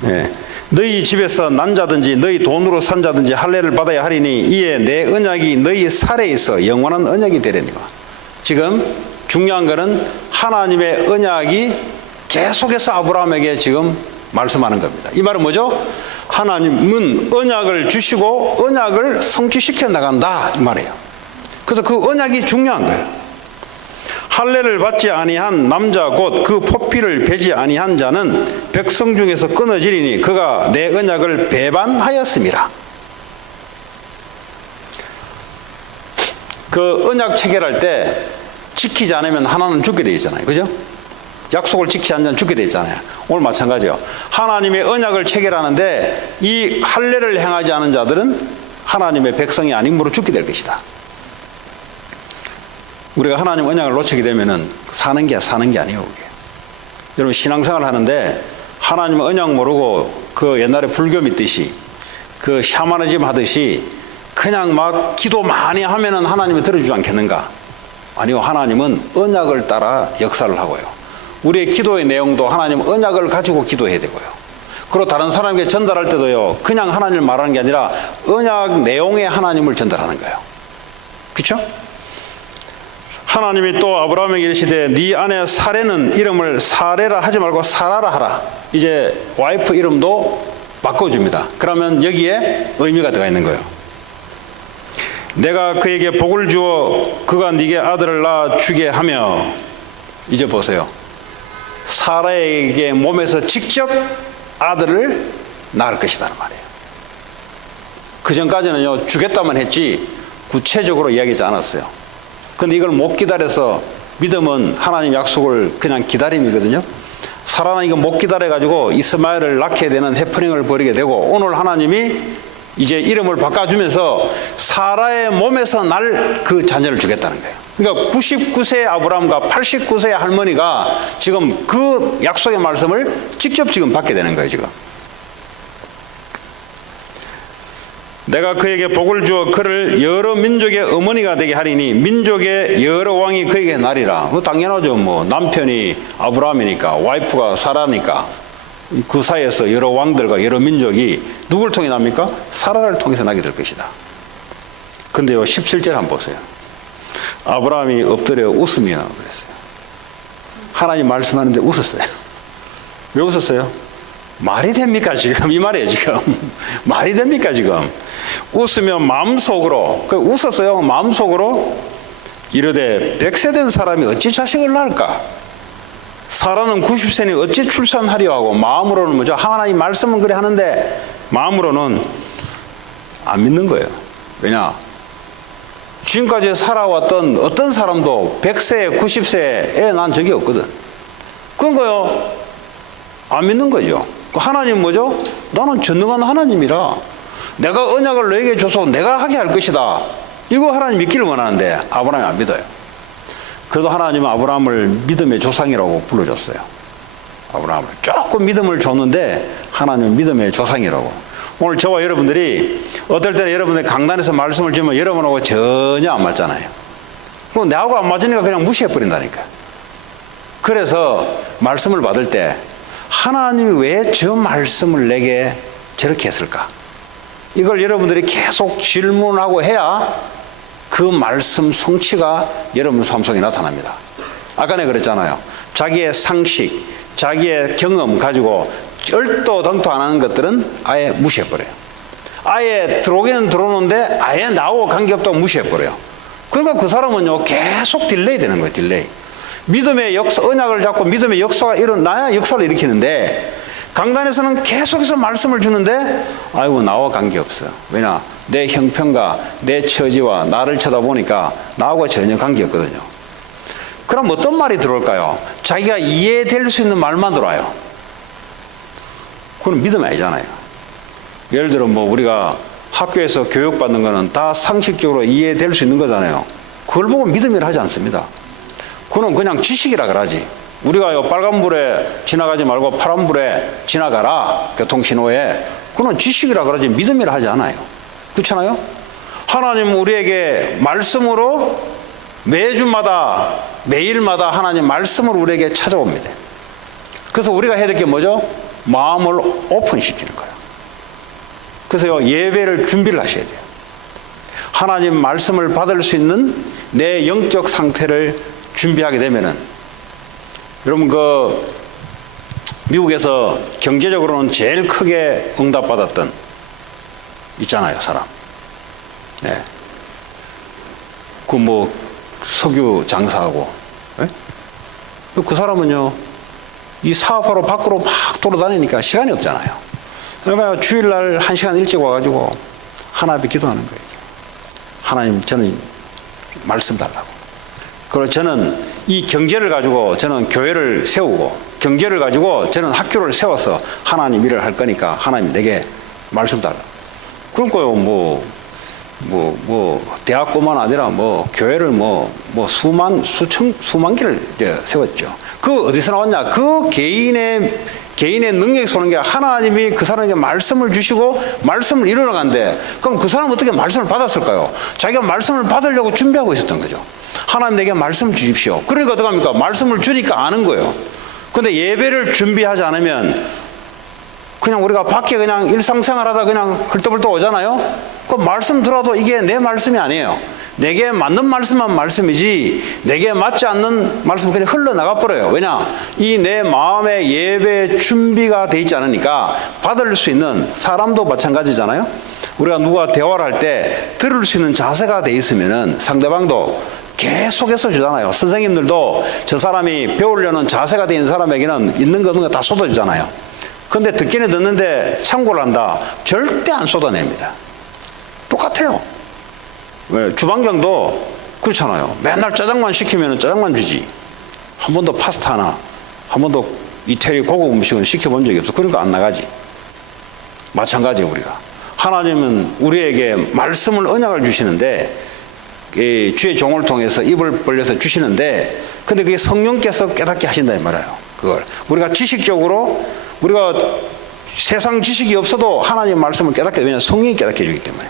네. 너희 집에서 난 자든지 너희 돈으로 산 자든지 할례를 받아야 하리니 이에 내 언약이 너희 살에 있어 영원한 언약이 되려니와. 지금 중요한 것은 하나님의 언약이 계속해서 아브라함에게 지금 말씀하는 겁니다. 이 말은 뭐죠? 하나님은 언약을 주시고 언약을 성취시켜 나간다 이 말이에요. 그래서 그 언약이 중요한 거예요. 할례를 받지 아니한 남자 곧 그 포피를 베지 아니한 자는 백성 중에서 끊어지리니 그가 내 언약을 배반하였음이라. 그 언약 체결할 때 지키지 않으면 하나는 죽게 되어 있잖아요. 그죠? 약속을 지키지 않으면 죽게 되어 있잖아요. 오늘 마찬가지요. 하나님의 언약을 체결하는데 이 할례를 행하지 않은 자들은 하나님의 백성이 아님으로 죽게 될 것이다. 우리가 하나님 언약을 놓치게 되면은 사는 게 아니에요. 그게. 여러분 신앙생활 하는데 하나님 언약 모르고 그 옛날에 불교 믿듯이 그 샤머니즘 하듯이 그냥 막 기도 많이 하면은 하나님이 들어주지 않겠는가? 아니요. 하나님은 언약을 따라 역사를 하고요. 우리의 기도의 내용도 하나님 언약을 가지고 기도해야 되고요. 그리고 다른 사람에게 전달할 때도요. 그냥 하나님을 말하는 게 아니라 언약 내용의 하나님을 전달하는 거예요. 그렇죠? 하나님이 또 아브라함에게 이르시되 네 아내 사레는 이름을 사레라 하지 말고 사라라 하라. 이제 와이프 이름도 바꿔줍니다. 그러면 여기에 의미가 들어가 있는 거예요. 내가 그에게 복을 주어 그가 네게 아들을 낳아 주게 하며. 이제 보세요. 사라에게 몸에서 직접 아들을 낳을 것이라는 말이에요. 그 전까지는요 주겠다만 했지 구체적으로 이야기하지 않았어요. 그런데 이걸 못 기다려서 믿음은 하나님 약속을 그냥 기다림이거든요. 사라는 이거 못 기다려가지고 이스마엘을 낳게 되는 해프닝을 벌이게 되고 오늘 하나님이 이제 이름을 바꿔주면서 사라의 몸에서 날 그 자녀를 주겠다는 거예요. 그러니까 99세 아브라함과 89세 할머니가 지금 그 약속의 말씀을 직접 지금 받게 되는 거예요. 지금 내가 그에게 복을 주어 그를 여러 민족의 어머니가 되게 하리니 민족의 여러 왕이 그에게 나리라. 당연하죠. 뭐 남편이 아브라함이니까 와이프가 사라니까 그 사이에서 여러 왕들과 여러 민족이 누구를 통해 납니까? 사라를 통해서 나게 될 것이다. 근데요 17절 한번 보세요. 아브라함이 엎드려 웃으며 그랬어요. 하나님 말씀하는데 웃었어요. 왜 웃었어요? 말이 됩니까 지금? 이 말이에요 지금. 말이 됩니까 지금? 웃으며 마음속으로 웃었어요. 마음속으로 이르되 100세 된 사람이 어찌 자식을 낳을까? 사라는 90세니 어찌 출산하려 하고 마음으로는 뭐죠? 하나님 말씀은 그래 하는데 마음으로는 안 믿는 거예요. 왜냐? 지금까지 살아왔던 어떤 사람도 100세, 90세에 난 적이 없거든. 그런 거요. 안 믿는 거죠. 그 하나님 뭐죠? 나는 전능한 하나님이라 내가 언약을 너에게 줘서 내가 하게 할 것이다. 이거 하나님 믿기를 원하는데 아브라함이 안 믿어요. 그래도 하나님은 아브라함을 믿음의 조상이라고 불러줬어요. 아브라함을 조금 믿음을 줬는데 하나님은 믿음의 조상이라고. 오늘 저와 여러분들이 어떨 때는 여러분의 강단에서 말씀을 주면 여러분하고 전혀 안 맞잖아요. 그럼 나하고 안 맞으니까 그냥 무시해버린다니까. 그래서 말씀을 받을 때 하나님이 왜 저 말씀을 내게 저렇게 했을까? 이걸 여러분들이 계속 질문하고 해야 그 말씀 성취가 여러분 삶 속에 나타납니다. 아까 내가 그랬잖아요. 자기의 상식, 자기의 경험 가지고 얼토당토 안 하는 것들은 아예 무시해버려요. 아예 들어오기는 들어오는데 아예 나하고 관계없다고 무시해버려요. 그러니까 그 사람은요 계속 딜레이 되는 거예요. 딜레이. 믿음의 역사, 언약을 잡고 믿음의 역사가 일어나야 역사를 일으키는데 강단에서는 계속해서 말씀을 주는데 아이고 나와 관계없어요. 왜냐? 내 형편과 내 처지와 나를 쳐다보니까 나하고 전혀 관계없거든요. 그럼 어떤 말이 들어올까요? 자기가 이해될 수 있는 말만 들어와요. 그건 믿음이 아니잖아요. 예를 들어 뭐 우리가 학교에서 교육받는 거는 다 상식적으로 이해될 수 있는 거잖아요. 그걸 보고 믿음이라 하지 않습니다. 그건 그냥 지식이라 그러지. 우리가 빨간불에 지나가지 말고 파란불에 지나가라, 교통신호에. 그건 지식이라 그러지 믿음이라 하지 않아요. 그렇잖아요? 하나님은 우리에게 말씀으로 매주마다 매일마다 하나님 말씀으로 우리에게 찾아옵니다. 그래서 우리가 해야 될 게 뭐죠? 마음을 오픈시키는 거예요. 그래서 예배를 준비를 하셔야 돼요. 하나님 말씀을 받을 수 있는 내 영적 상태를 준비하게 되면은 여러분 그 미국에서 경제적으로는 제일 크게 응답받았던 있잖아요, 사람. 네. 그 뭐 석유 장사하고. 네? 그 사람은요 이 사업하러 밖으로 막 돌아다니니까 시간이 없잖아요. 그러니까 주일날 1시간 일찍 와가지고 하나 앞에 기도하는 거예요. 하나님 저는 말씀 달라고. 그리고 저는 이 경제를 가지고 저는 교회를 세우고 경제를 가지고 저는 학교를 세워서 하나님 일을 할 거니까 하나님 내게 말씀 달라고. 그러니까요 대학뿐만 아니라 교회를 수만 개를 세웠죠. 그 어디서 나왔냐? 그 개인의 능력이 쏘는 게 하나님이 그 사람에게 말씀을 주시고 말씀을 이루어간대. 그럼 그 사람은 어떻게 말씀을 받았을까요? 자기가 말씀을 받으려고 준비하고 있었던 거죠. 하나님 내게 말씀 주십시오. 그러니까 어떡합니까? 말씀을 주니까 아는 거예요. 근데 예배를 준비하지 않으면 그냥 우리가 밖에 그냥 일상생활 하다 그냥 헐떡벌떡 오잖아요? 그 말씀 들어도 이게 내 말씀이 아니에요. 내게 맞는 말씀만 말씀이지 내게 맞지 않는 말씀은 그냥 흘러나가 버려요. 왜냐? 이 내 마음의 예배 준비가 돼 있지 않으니까 받을 수 있는 사람도 마찬가지잖아요. 우리가 누가 대화를 할 때 들을 수 있는 자세가 돼 있으면은 상대방도 계속해서 주잖아요. 선생님들도 저 사람이 배우려는 자세가 돼 있는 사람에게는 있는 거 없는 거 다 쏟아주잖아요. 근데 듣기는 듣는데 참고를 한다. 절대 안 쏟아냅니다. 똑같아요. 왜? 주방장도 그렇잖아요. 맨날 짜장만 시키면 짜장만 주지. 한 번도 파스타나 한 번도 이태리 고급 음식은 시켜본 적이 없어. 그러니까 안 나가지. 마찬가지예요. 우리가. 하나님은 우리에게 말씀을 언약을 주시는데 주의 종을 통해서 입을 벌려서 주시는데 근데 그게 성령께서 깨닫게 하신다 이 말이에요. 그걸 우리가 지식적으로 우리가 세상 지식이 없어도 하나님의 말씀을 깨닫게 되면 성령이 깨닫게 해주기 때문에.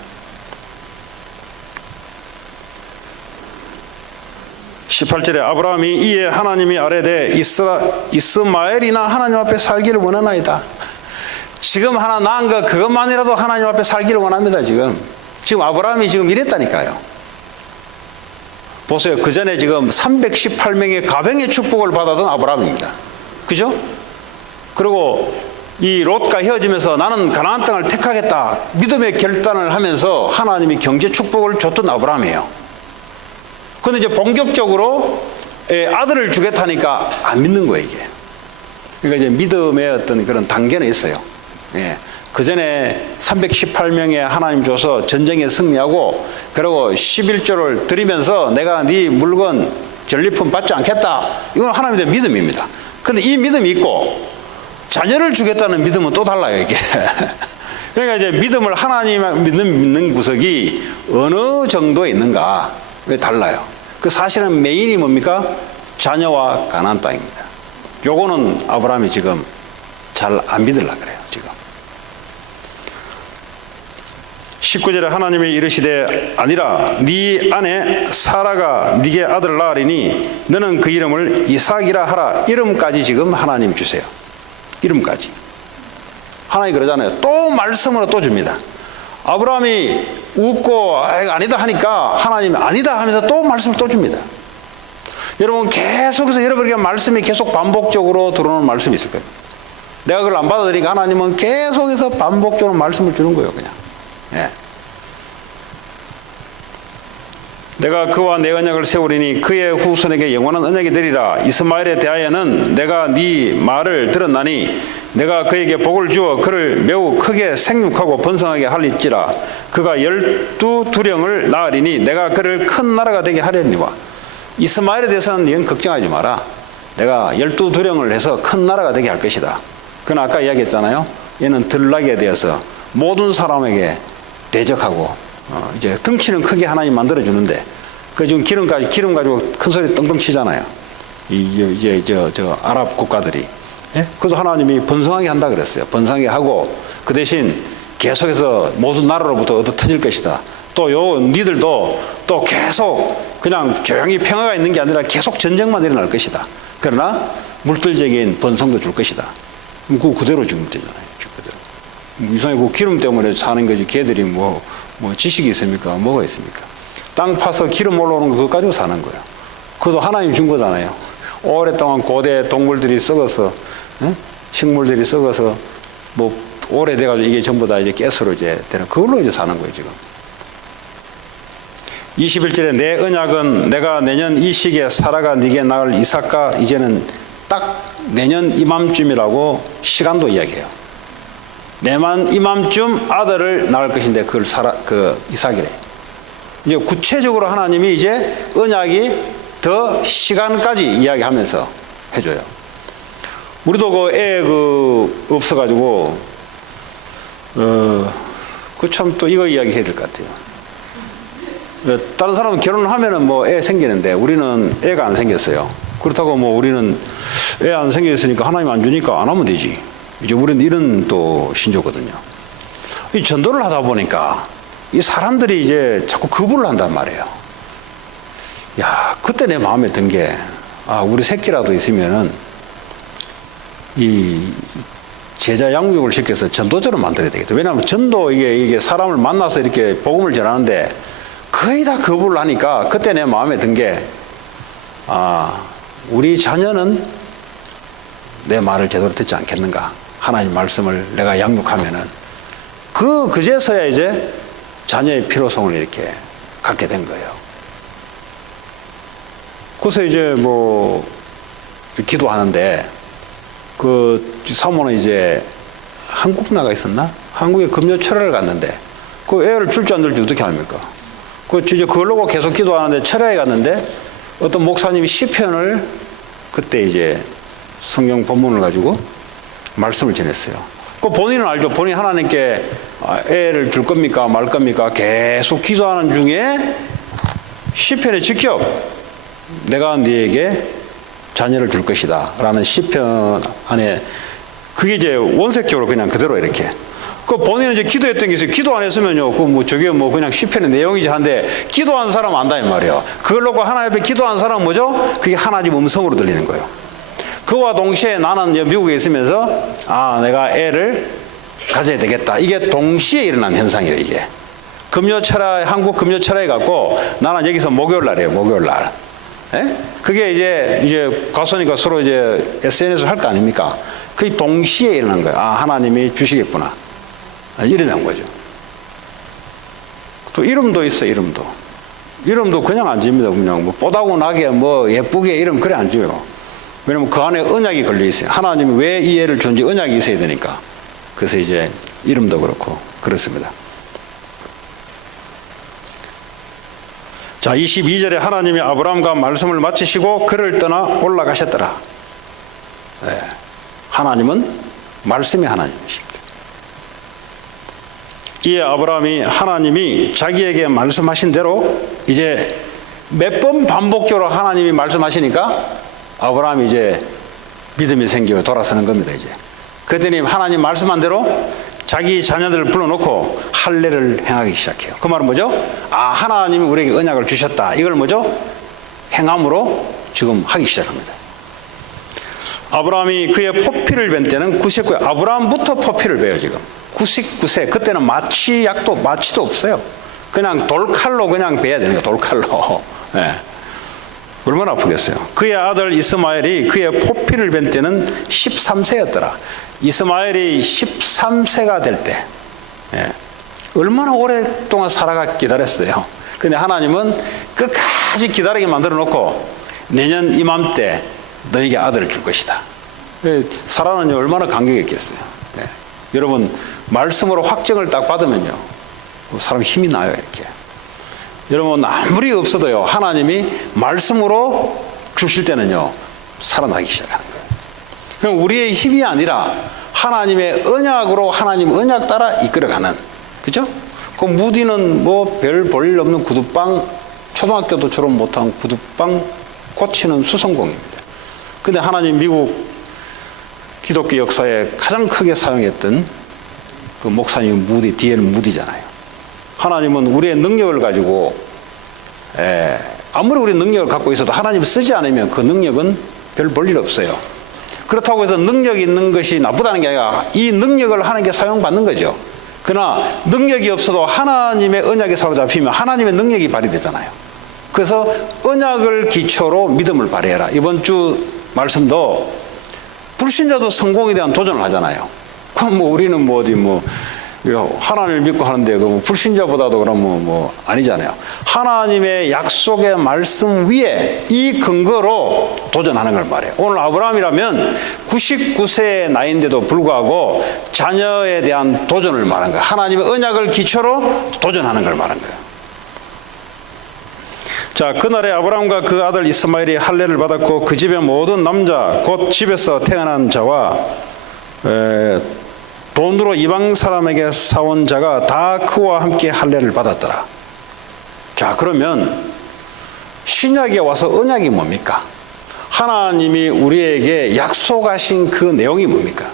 18절에 아브라함이 이에 하나님이 아뢰되 이스마엘이나 하나님 앞에 살기를 원하나이다. 지금 하나 낳은 거 그것만이라도 하나님 앞에 살기를 원합니다. 지금 아브라함이 지금 이랬다니까요. 보세요. 그 전에 지금 318명의 가병의 축복을 받았던 아브라함입니다. 그죠? 그리고 이 롯과 헤어지면서 나는 가나안 땅을 택하겠다 믿음의 결단을 하면서 하나님이 경제 축복을 줬던 아브라함이에요. 그런데 이제 본격적으로 아들을 주겠다니까 안 믿는 거예요, 이게. 그러니까 이제 믿음의 어떤 그런 단계는 있어요. 예. 그 전에 318명에 하나님 줘서 전쟁에 승리하고, 그리고 11조를 드리면서 내가 네 물건 전리품 받지 않겠다. 이건 하나님의 믿음입니다. 그런데 이 믿음이 있고, 자녀를 주겠다는 믿음은 또 달라요, 이게. 그러니까 이제 믿음을 하나님 믿는 구석이 어느 정도에 있는가, 왜 달라요. 그 사실은 메인이 뭡니까? 자녀와 가나안 땅입니다. 요거는 아브라함이 지금 잘 안 믿으려고 그래요, 지금. 19절에 하나님이 이르시되 아니라 네 아내 사라가 네게 아들을 낳으리니 너는 그 이름을 이삭이라 하라. 이름까지 지금 하나님 주세요. 이름까지. 하나님 그러잖아요. 또 말씀으로 또 줍니다. 아브라함이 웃고 아니다 하니까 하나님이 아니다 하면서 또 말씀을 또 줍니다. 여러분 계속해서 여러분에게 말씀이 계속 반복적으로 들어오는 말씀이 있을 겁니다. 내가 그걸 안 받아들이니까 하나님은 계속해서 반복적으로 말씀을 주는 거예요, 그냥. 예. 내가 그와 내 언약을 세우리니 그의 후손에게 영원한 언약이 되리라. 이스마엘에 대하여는 내가 네 말을 들었나니 내가 그에게 복을 주어 그를 매우 크게 생육하고 번성하게 할지라. 그가 12두령을 낳으리니 내가 그를 큰 나라가 되게 하려니와. 이스마엘에 대해서는 이건 걱정하지 마라. 내가 12두령을 해서 큰 나라가 되게 할 것이다. 그건 아까 이야기했잖아요. 얘는 들나게 되어서 모든 사람에게 대적하고 이제 덩치는 크게 하나님 만들어 주는데 그 지금 기름 가지고 큰 소리 떵떵 치잖아요. 이제 저 아랍 국가들이. 예? 그래서 하나님이 번성하게 한다 그랬어요. 번성하게 하고 그 대신 계속해서 모든 나라로부터 얻어 터질 것이다. 또 니들도 또 계속 그냥 조용히 평화가 있는 게 아니라 계속 전쟁만 일어날 것이다. 그러나 물질적인 번성도 줄 것이다. 그 그대로 주면 되잖아요. 그대로. 이상하게 그 기름 때문에 사는 거지. 걔들이 뭐 지식이 있습니까? 뭐가 있습니까? 땅 파서 기름 올라오는 거 그거 가지고 사는 거예요. 그것도 하나님 준 거잖아요. 오랫동안 고대 동물들이 썩어서, 식물들이 썩어서, 오래돼가지고 이게 전부 다 이제 가스로 이제 되는, 그걸로 이제 사는 거예요, 지금. 21절에 내 언약은 내가 내년 이 시기에 사라가 네게 낳을 이삭과 이제는 딱 내년 이맘쯤이라고 시간도 이야기해요. 내만 이맘쯤 아들을 낳을 것인데 그걸 이삭이래. 이제 구체적으로 하나님이 이제 언약이 더 시간까지 이야기하면서 해줘요. 우리도 그 애 없어가지고 그 참 또 이거 이야기해야 될 것 같아요. 다른 사람은 결혼을 하면은 애 생기는데 우리는 애가 안 생겼어요. 그렇다고 우리는 애 안 생겼으니까 하나님 안 주니까 안 하면 되지. 이제 우리는 이런 또 신조거든요. 이 전도를 하다 보니까 이 사람들이 이제 자꾸 거부를 한단 말이에요. 야, 그때 내 마음에 든 게, 우리 새끼라도 있으면은 이 제자 양육을 시켜서 전도자로 만들어야 되겠다. 왜냐하면 전도 이게 사람을 만나서 이렇게 복음을 전하는데 거의 다 거부를 하니까 그때 내 마음에 든 게, 우리 자녀는 내 말을 제대로 듣지 않겠는가? 하나님 말씀을 내가 양육하면은 그제서야 이제 자녀의 필요성을 이렇게 갖게 된 거예요. 그래서 이제 기도하는데 사모는 이제 한국 나가 있었나? 한국에 금요 철회를 갔는데 그 애를 줄지 안 줄지 어떻게 합니까? 이제 그걸로 계속 기도하는데 철회에 갔는데 어떤 목사님이 시편을 그때 이제 성경 본문을 가지고 말씀을 전했어요. 본인은 알죠. 본인 하나님께 애를 줄 겁니까 말 겁니까 계속 기도하는 중에 시편에 직접 내가 네에게 자녀를 줄 것이다 라는 시편 안에 그게 이제 원색적으로 그냥 그대로 이렇게 본인은 이제 기도했던 게 있어요. 기도 안 했으면요 저게 그냥 시편의 내용이지 한데 기도한 사람은 안다 이 말이에요. 그걸 놓고 하나님 앞에 기도한 사람은 뭐죠? 그게 하나님 음성으로 들리는 거예요. 그와 동시에 나는 미국에 있으면서 내가 애를 가져야 되겠다. 이게 동시에 일어난 현상이에요. 이게 금요철회 한국 금요철회 갖고 나는 여기서 목요일 날이에요. 목요일 날. 그게 이제 가서니까 서로 이제 SNS를 할 거 아닙니까? 그게 동시에 일어난 거예요. 하나님이 주시겠구나. 일어난 거죠. 또 이름도 있어요. 이름도 그냥 안 집니다. 그냥 뽀다고 나게 예쁘게 이름 그래 안 지어요. 왜냐면 그 안에 언약이 걸려 있어요. 하나님이 왜 이 애를 준지 언약이 있어야 되니까. 그래서 이제 이름도 그렇고 그렇습니다. 자, 22절에 하나님이 아브라함과 말씀을 마치시고 그를 떠나 올라가셨더라. 하나님은 말씀이 하나님이십니다. 이에 아브라함이 하나님이 자기에게 말씀하신 대로 이제 몇 번 반복적으로 하나님이 말씀하시니까 아브라함이 이제 믿음이 생기고 돌아서는 겁니다. 이제 그랬더니 하나님 말씀한 대로 자기 자녀들을 불러놓고 할례를 행하기 시작해요. 그 말은 뭐죠? 아, 하나님이 우리에게 언약을 주셨다. 이걸 뭐죠? 행함으로 지금 하기 시작합니다. 아브라함이 그의 포피를 벤 때는 99세. 아브라함부터 포피를 베요. 지금 99세. 그때는 마취도 없어요. 그냥 돌칼로 그냥 베야 되는 거예요. 돌칼로. 네. 얼마나 아프겠어요. 그의 아들 이스마엘이 그의 포피를 벤 때는 13세였더라. 이스마엘이 13세가 될 때, 예, 얼마나 오랫동안 살아가 기다렸어요. 근데 하나님은 끝까지 기다리게 만들어 놓고 내년 이맘때 너에게 아들을 줄 것이다. 사라는 얼마나 감격이 있겠어요. 예. 여러분, 말씀으로 확정을 딱 받으면요, 사람 힘이 나요. 이렇게. 여러분, 아무리 없어도요, 하나님이 말씀으로 주실 때는요, 살아나기 시작하는 거예요. 그럼 우리의 힘이 아니라 하나님의 언약으로 하나님 언약 따라 이끌어가는, 그죠? 그 무디는 뭐 별 볼일 없는 구두방, 초등학교도 졸업 못한 구두방 고치는 수성공입니다. 근데 하나님 미국 기독교 역사에 가장 크게 사용했던 그 목사님 무디, D.L. 무디잖아요. 하나님은 우리의 능력을 가지고, 아무리 우리 능력을 갖고 있어도 하나님이 쓰지 않으면 그 능력은 별 볼일 없어요. 그렇다고 해서 능력이 있는 것이 나쁘다는 게 아니라 이 능력을 하나님께 사용받는 거죠. 그러나 능력이 없어도 하나님의 언약에 사로잡히면 하나님의 능력이 발휘되잖아요. 그래서 언약을 기초로 믿음을 발휘해라. 이번 주 말씀도 불신자도 성공에 대한 도전을 하잖아요. 그럼 뭐 우리는 뭐 어디 뭐 하나님을 믿고 하는데 그 불신자보다도 그러면 뭐 아니잖아요. 하나님의 약속의 말씀 위에 이 근거로 도전하는 걸 말해요. 오늘 아브라함이라면 99세의 나이인데도 불구하고 자녀에 대한 도전을 말한 거예요. 하나님의 언약을 기초로 도전하는 걸 말한 거예요. 자, 그날에 아브라함과 그 아들 이스마엘이 할례를 받았고 그 집의 모든 남자 곧 집에서 태어난 자와 돈으로 이방 사람에게 사온 자가 다 그와 함께 할례를 받았더라. 자, 그러면 신약에 와서 언약이 뭡니까? 하나님이 우리에게 약속하신 그 내용이 뭡니까?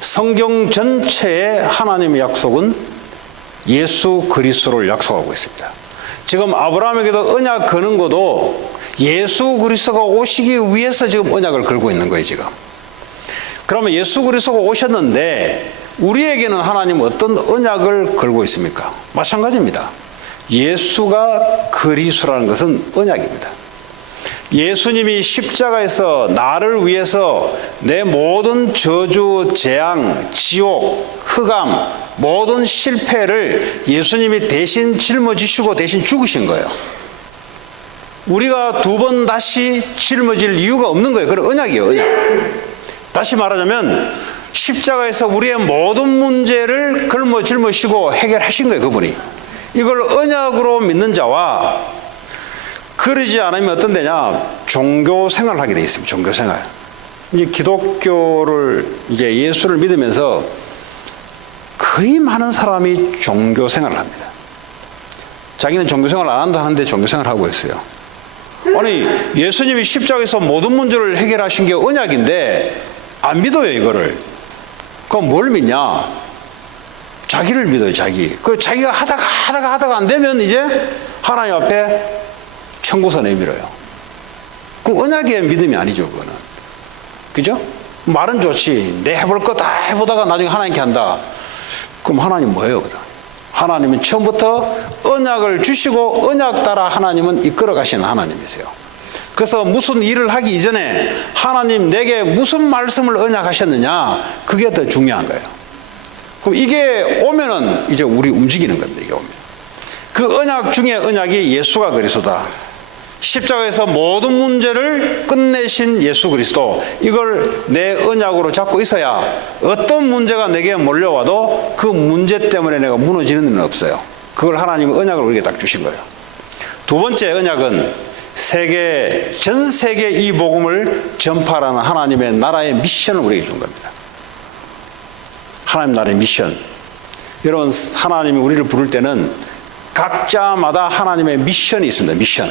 성경 전체의 하나님의 약속은 예수 그리스도를 약속하고 있습니다. 지금 아브라함에게도 언약 거는 것도 예수 그리스도가 오시기 위해서 지금 언약을 걸고 있는 거예요, 지금. 그러면 예수 그리스도가 오셨는데 우리에게는 하나님 어떤 언약을 걸고 있습니까? 마찬가지입니다. 예수가 그리스도라는 것은 언약입니다. 예수님이 십자가에서 나를 위해서 내 모든 저주, 재앙, 지옥, 흑암, 모든 실패를 예수님이 대신 짊어지시고 대신 죽으신 거예요. 우리가 두 번 다시 짊어질 이유가 없는 거예요. 그건 언약이에요, 언약. 다시 말하자면 십자가에서 우리의 모든 문제를 짊어지시고 해결하신 거예요, 그분이. 이걸 언약으로 믿는 자와 그러지 않으면 어떤 데냐? 종교 생활을 하게 돼 있습니다. 종교 생활. 이제 기독교를 이제 예수를 믿으면서 거의 많은 사람이 종교 생활을 합니다. 자기는 종교 생활을 안 한다 하는데 종교 생활을 하고 있어요. 아니, 예수님이 십자가에서 모든 문제를 해결하신 게 언약인데 안 믿어요, 이거를. 그럼 뭘 믿냐? 자기를 믿어요, 자기. 그 자기가 하다가 안 되면 이제 하나님 앞에 청구서 내밀어요. 그럼 언약의 믿음이 아니죠, 그거는. 그죠? 말은 좋지. 내 해볼 거 다 해보다가 나중에 하나님께 한다. 그럼 하나님 뭐예요, 그다? 하나님은 처음부터 언약을 주시고 언약 따라 하나님은 이끌어 가시는 하나님이세요. 그래서 무슨 일을 하기 이전에 하나님 내게 무슨 말씀을 언약하셨느냐, 그게 더 중요한 거예요. 그럼 이게 오면은 이제 우리 움직이는 겁니다. 이게 오면 그 언약 중에 언약이 예수가 그리스도다. 십자가에서 모든 문제를 끝내신 예수 그리스도, 이걸 내 언약으로 잡고 있어야 어떤 문제가 내게 몰려와도 그 문제 때문에 내가 무너지는 일은 없어요. 그걸 하나님은 언약을 우리에게 딱 주신 거예요. 두 번째 언약은 전 세계 이 복음을 전파하라는 하나님의 나라의 미션을 우리에게 준 겁니다. 하나님 나라의 미션. 여러분, 하나님이 우리를 부를 때는 각자마다 하나님의 미션이 있습니다. 미션.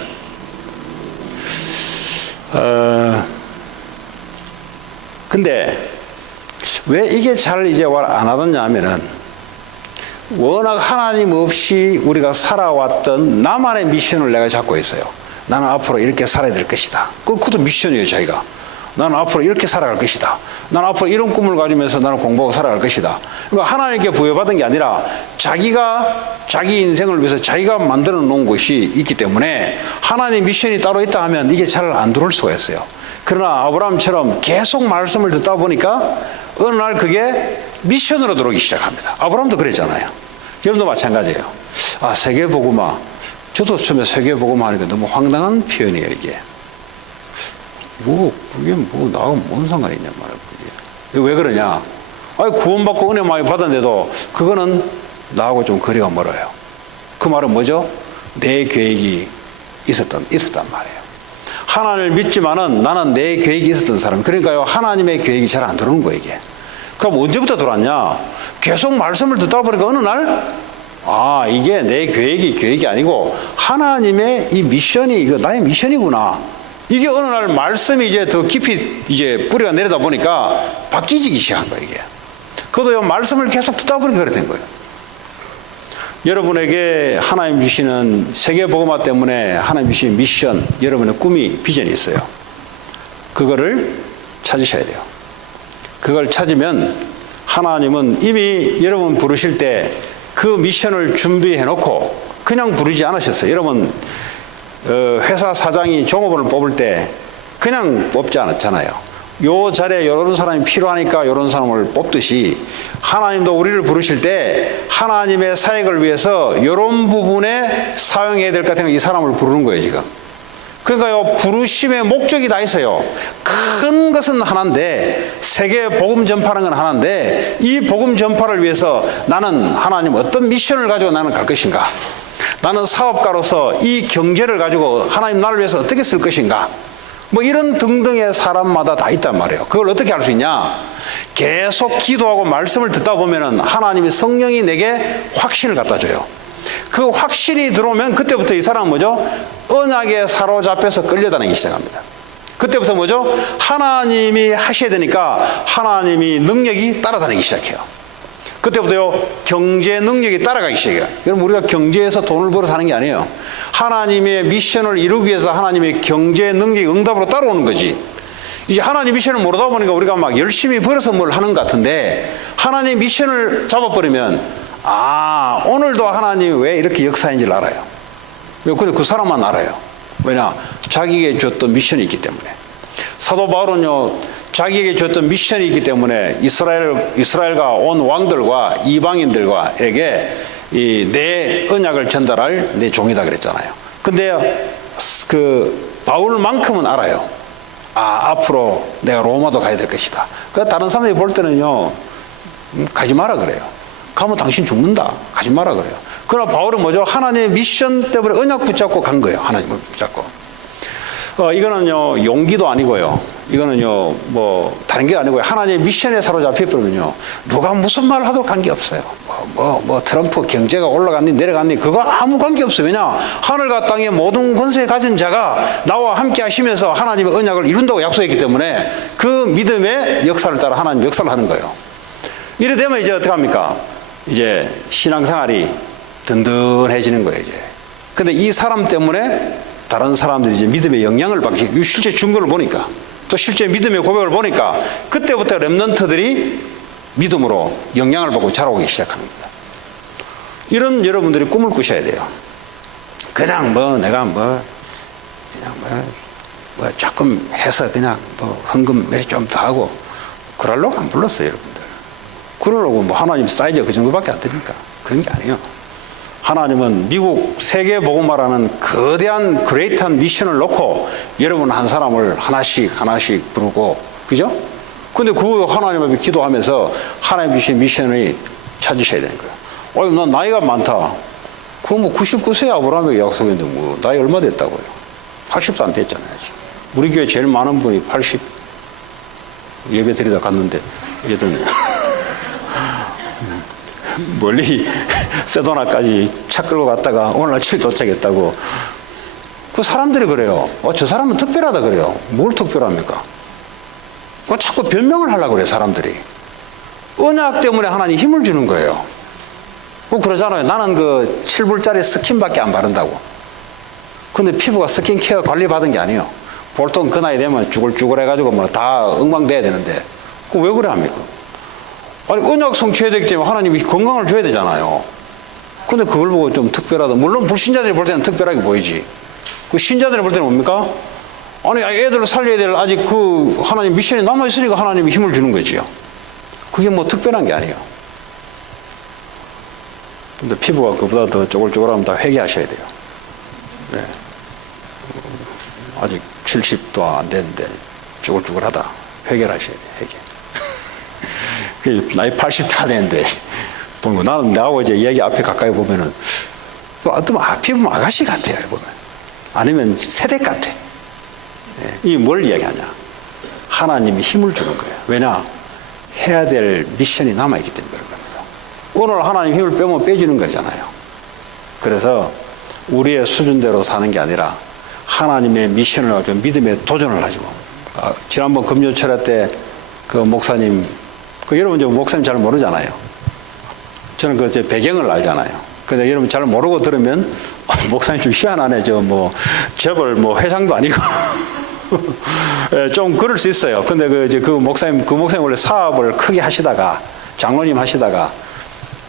근데 왜 이게 잘 이제 안 하더냐 하면은 워낙 하나님 없이 우리가 살아왔던 나만의 미션을 내가 잡고 있어요. 나는 앞으로 이렇게 살아야 될 것이다. 그것도 미션이에요, 자기가. 나는 앞으로 이렇게 살아갈 것이다. 나는 앞으로 이런 꿈을 가지면서 나는 공부하고 살아갈 것이다. 그러니까 하나님께 부여받은 게 아니라 자기가 자기 인생을 위해서 자기가 만들어 놓은 것이 있기 때문에 하나님의 미션이 따로 있다 하면 이게 잘 안 들어올 수가 있어요. 그러나 아브라함처럼 계속 말씀을 듣다 보니까 어느 날 그게 미션으로 들어오기 시작합니다. 아브라함도 그랬잖아요. 여러분도 마찬가지예요. 아, 세계복음화. 저도 처음에 세계복음화 하니까 너무 황당한 표현이에요, 이게. 그게 나하고 뭔 상관이 있냐 말이야, 그게. 왜 그러냐? 아니, 구원받고 은혜 많이 받았는데도 그거는 나하고 좀 거리가 멀어요. 그 말은 뭐죠? 내 계획이 있었단 말이에요. 하나님을 믿지만은 나는 내 계획이 있었던 사람. 그러니까요, 하나님의 계획이 잘 안 들어오는 거예요, 이게. 그럼 언제부터 들어왔냐? 계속 말씀을 듣다 보니까 어느 날, 아, 이게 내 계획이 아니고 하나님의 이 미션이, 이거 나의 미션이구나. 이게 어느 날 말씀이 이제 더 깊이 이제 뿌리가 내려다 보니까 바뀌기 시작한 거예요, 이게. 그것도요, 말씀을 계속 듣다 보니까 그래 된 거예요. 여러분에게 하나님 주시는 세계복음화 때문에 하나님 주신 미션, 여러분의 꿈이, 비전이 있어요. 그거를 찾으셔야 돼요. 그걸 찾으면 하나님은 이미 여러분 부르실 때 그 미션을 준비해 놓고 그냥 부르지 않으셨어요. 여러분, 회사 사장이 종업원을 뽑을 때 그냥 뽑지 않았잖아요. 요 자리에 이런 사람이 필요하니까 이런 사람을 뽑듯이 하나님도 우리를 부르실 때 하나님의 사역을 위해서 이런 부분에 사용해야 될 것 같은 이 사람을 부르는 거예요, 지금. 그러니까요, 부르심의 목적이 다 있어요. 큰 것은 하나인데, 세계 복음 전파하는 건 하나인데, 이 복음 전파를 위해서 나는 하나님 어떤 미션을 가지고 나는 갈 것인가? 나는 사업가로서 이 경제를 가지고 하나님 나를 위해서 어떻게 쓸 것인가? 뭐 이런 등등의 사람마다 다 있단 말이에요. 그걸 어떻게 할 수 있냐? 계속 기도하고 말씀을 듣다 보면은 하나님의 성령이 내게 확신을 갖다 줘요. 그 확신이 들어오면 그때부터 이 사람은 뭐죠? 언약에 사로잡혀서 끌려다니기 시작합니다. 그때부터 뭐죠? 하나님이 하셔야 되니까 하나님이 능력이 따라다니기 시작해요. 그때부터요, 경제 능력이 따라가기 시작해요. 여러분, 우리가 경제에서 돈을 벌어 사는 게 아니에요. 하나님의 미션을 이루기 위해서 하나님의 경제 능력이 응답으로 따라오는 거지. 이제 하나님 미션을 모르다 보니까 우리가 막 열심히 벌어서 뭘 하는 것 같은데, 하나님 미션을 잡아버리면, 아, 오늘도 하나님이 왜 이렇게 역사인지를 알아요. 근데 그 사람만 알아요. 왜냐? 자기에게 줬던 미션이 있기 때문에. 사도 바울은요, 자기에게 줬던 미션이 있기 때문에 이스라엘과 온 왕들과 이방인들과에게 이 내 언약을 전달할 내 종이다 그랬잖아요. 근데 그 바울만큼은 알아요. 아, 앞으로 내가 로마도 가야 될 것이다. 그 다른 사람들이 볼 때는요, 가지 마라 그래요. 가면 당신 죽는다. 가지 마라 그래요. 그러나 바울은 뭐죠? 하나님의 미션 때문에 언약 붙잡고 간 거예요. 하나님을 붙잡고. 이거는요, 용기도 아니고요. 이거는요, 뭐, 다른 게 아니고요. 하나님의 미션에 사로잡혀 버리면요, 누가 무슨 말을 하도 관계없어요. 트럼프 경제가 올라갔니, 내려갔니, 그거 아무 관계없어요. 왜냐? 하늘과 땅의 모든 권세 가진 자가 나와 함께 하시면서 하나님의 언약을 이룬다고 약속했기 때문에 그 믿음의 역사를 따라 하나님 역사를 하는 거예요. 이래 되면 이제 어떻게 합니까? 이제 신앙생활이 든든해지는 거예요, 이제. 근데 이 사람 때문에 다른 사람들이 이제 믿음의 영향을 받기, 실제 증거를 보니까, 또 실제 믿음의 고백을 보니까, 그때부터 렘넌트들이 믿음으로 영향을 받고 자라오기 시작하는 겁니다. 이런 여러분들이 꿈을 꾸셔야 돼요. 그냥 내가 조금 해서 그냥 헌금 몇 좀 더 하고, 그러려고 안 불렀어요, 여러분들. 그러려고 하나님 사이즈가 그 정도밖에 안 되니까. 그런 게 아니에요. 하나님은 미국 세계복음화라는 거대한 그레이트한 미션을 놓고 여러분 한 사람을 하나씩 부르고, 그죠? 근데 그 하나님 앞에 기도하면서 하나님 주신 미션을 찾으셔야 되는 거예요. 난 나이가 많다. 그거 99세 아브라함에게 약속했는데 나이 얼마 됐다고요? 80도 안 됐잖아요. 우리 교회 제일 많은 분이 80 예배 드리다 갔는데, 어쨌든 멀리 세도나까지 차 끌고 갔다가 오늘 아침에 도착했다고. 그 사람들이 그래요. 저 사람은 특별하다 그래요. 뭘 특별합니까? 자꾸 변명을 하려고 그래요, 사람들이. 언약 때문에 하나님 힘을 주는 거예요. 그러잖아요. 나는 그 7불짜리 스킨밖에 안 바른다고. 근데 피부가 스킨케어 관리 받은 게 아니에요. 보통 그 나이 되면 쭈글쭈글 해가지고 뭐 다 엉망돼야 되는데, 그거 왜 그래 합니까? 아니, 언약 성취해야 되기 때문에 하나님이 건강을 줘야 되잖아요. 근데 그걸 보고 좀 특별하다. 물론 불신자들이 볼 때는 특별하게 보이지. 그 신자들이 볼 때는 뭡니까? 아니, 애들을 살려야 될 아직 그 하나님 미션이 남아있으니까 하나님이 힘을 주는 거지요. 그게 뭐 특별한 게 아니에요. 근데 피부가 그보다 더 쪼글쪼글하면 다 회개하셔야 돼요. 네. 아직 70도 안 됐는데 쪼글쪼글하다. 회개를 하셔야 돼요. 회개. 나이 80 다 됐는데, 나는 나하고 이제 얘기 앞에 가까이 보면은, 피부 아가씨 같아요. 보면. 아니면 세대 같아. 이 뭘 이야기하냐? 하나님이 힘을 주는 거예요. 왜냐? 해야 될 미션이 남아있기 때문에 그런 겁니다. 오늘 하나님 힘을 빼면 빼주는 거잖아요. 그래서 우리의 수준대로 사는 게 아니라 하나님의 미션을 가지고 믿음의 도전을 가지고. 지난번 금요철회 때 그 목사님, 여러분 목사님 잘 모르잖아요. 저는 그 제 배경을 알잖아요. 근데 여러분 잘 모르고 들으면 목사님 좀 희한하네. 저벌 회장도 아니고 좀 그럴 수 있어요. 근데 그 목사님 원래 사업을 크게 하시다가 장로님 하시다가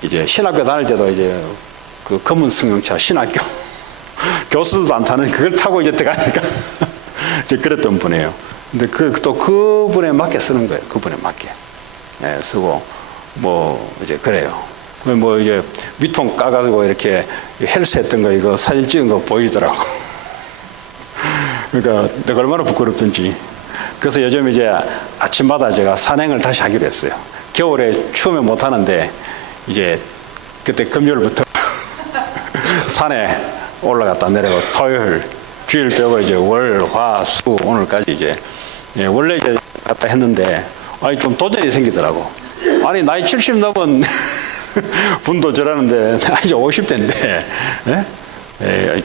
이제 신학교 다닐 때도 이제 그 검은 승용차 신학교 교수도 안 타는 그걸 타고 이제 들어가니까 이제 그랬던 분이에요. 근데 또 그분에 맞게 쓰는 거예요. 그분에 맞게 쓰고 이제 그래요. 이제 밑통 까가지고 이렇게 헬스 했던 거 이거 사진 찍은 거 보이더라고. 그러니까 내가 얼마나 부끄럽던지. 그래서 요즘 이제 아침마다 제가 산행을 다시 하기로 했어요. 겨울에 추우면 못 하는데 이제 그때 금요일부터 산에 올라갔다 내려가고 토요일, 주일 빼고 이제 월, 화, 수 오늘까지 이제 원래 이제 갔다 했는데 좀 도전이 생기더라고. 아니 나이 70 넘은 분도 저러는데 나 이제 50대인데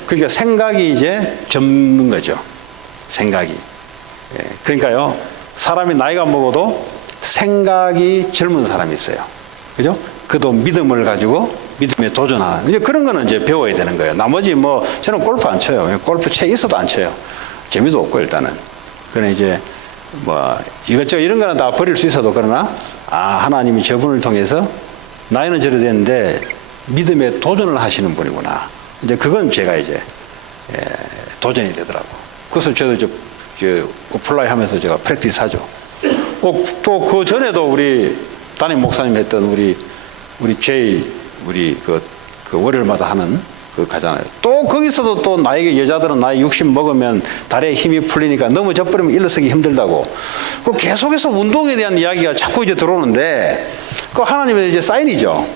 그러니까 생각이 이제 젊은 거죠. 생각이. 그러니까요, 사람이 나이가 먹어도 생각이 젊은 사람이 있어요. 그죠? 그도 믿음을 가지고 믿음에 도전하는. 이제 그런 거는 이제 배워야 되는 거예요. 나머지 저는 골프 안 쳐요. 골프 채 있어도 안 쳐요. 재미도 없고 일단은. 그러나 이제 이것저것 이런 거는 다 버릴 수 있어도 그러나 하나님이 저분을 통해서 나이는 저래 됐는데 믿음에 도전을 하시는 분이구나. 이제 그건 제가 이제 도전이 되더라고. 그래서 저도 이제 플라이 하면서 제가 프랙티스 하죠. 또 그 전에도 우리 담임 목사님 했던 우리 우리 월요일마다 하는 가잖아요. 또 거기서도 또 여자들은 나이 60 먹으면 다리에 힘이 풀리니까 너무 젖버리면 일어서기 힘들다고. 계속해서 운동에 대한 이야기가 자꾸 이제 들어오는데, 하나님의 이제 사인이죠.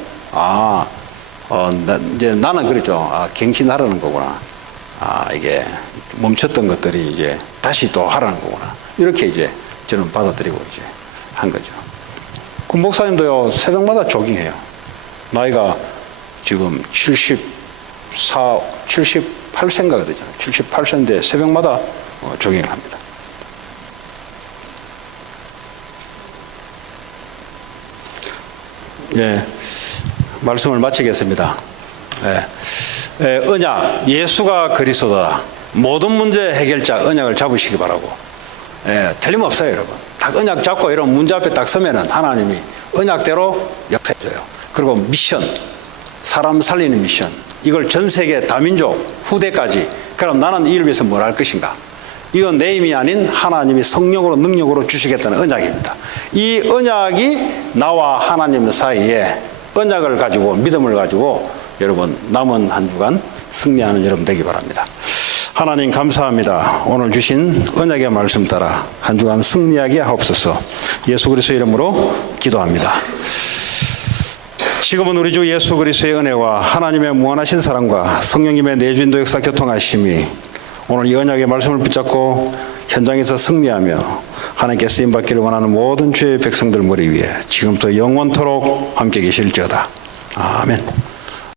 이제 나는 그랬죠. 갱신하라는 거구나. 이게 멈췄던 것들이 이제 다시 또 하라는 거구나. 이렇게 이제 저는 받아들이고 이제 한 거죠. 그 목사님도요, 새벽마다 조깅해요. 나이가 지금 78세인가 되잖아요. 78세인데 새벽마다 조깅을 합니다. 말씀을 마치겠습니다. 언약, 예수가 그리스도다. 모든 문제 해결자 언약을 잡으시기 바라고. 틀림없어요, 여러분. 딱 언약 잡고 이런 문제 앞에 딱 서면은 하나님이 언약대로 역사해줘요. 그리고 미션, 사람 살리는 미션, 이걸 전 세계 다민족 후대까지. 그럼 나는 이를 위해서 뭘 할 것인가? 이건 내 힘이 아닌 하나님이 성령으로 능력으로 주시겠다는 언약입니다. 이 언약이 나와 하나님 사이에 언약을 가지고 믿음을 가지고 여러분 남은 한 주간 승리하는 여러분 되기 바랍니다. 하나님 감사합니다. 오늘 주신 언약의 말씀 따라 한 주간 승리하게 하옵소서. 예수 그리스도의 이름으로 기도합니다. 지금은 우리 주 예수 그리스도의 은혜와 하나님의 무한하신 사랑과 성령님의 내주인도 역사 교통하심이 오늘 이 언약의 말씀을 붙잡고 현장에서 승리하며 하나님께 쓰임받기를 원하는 모든 주의 백성들 머리 위에 지금부터 영원토록 함께 계실지어다. 아멘.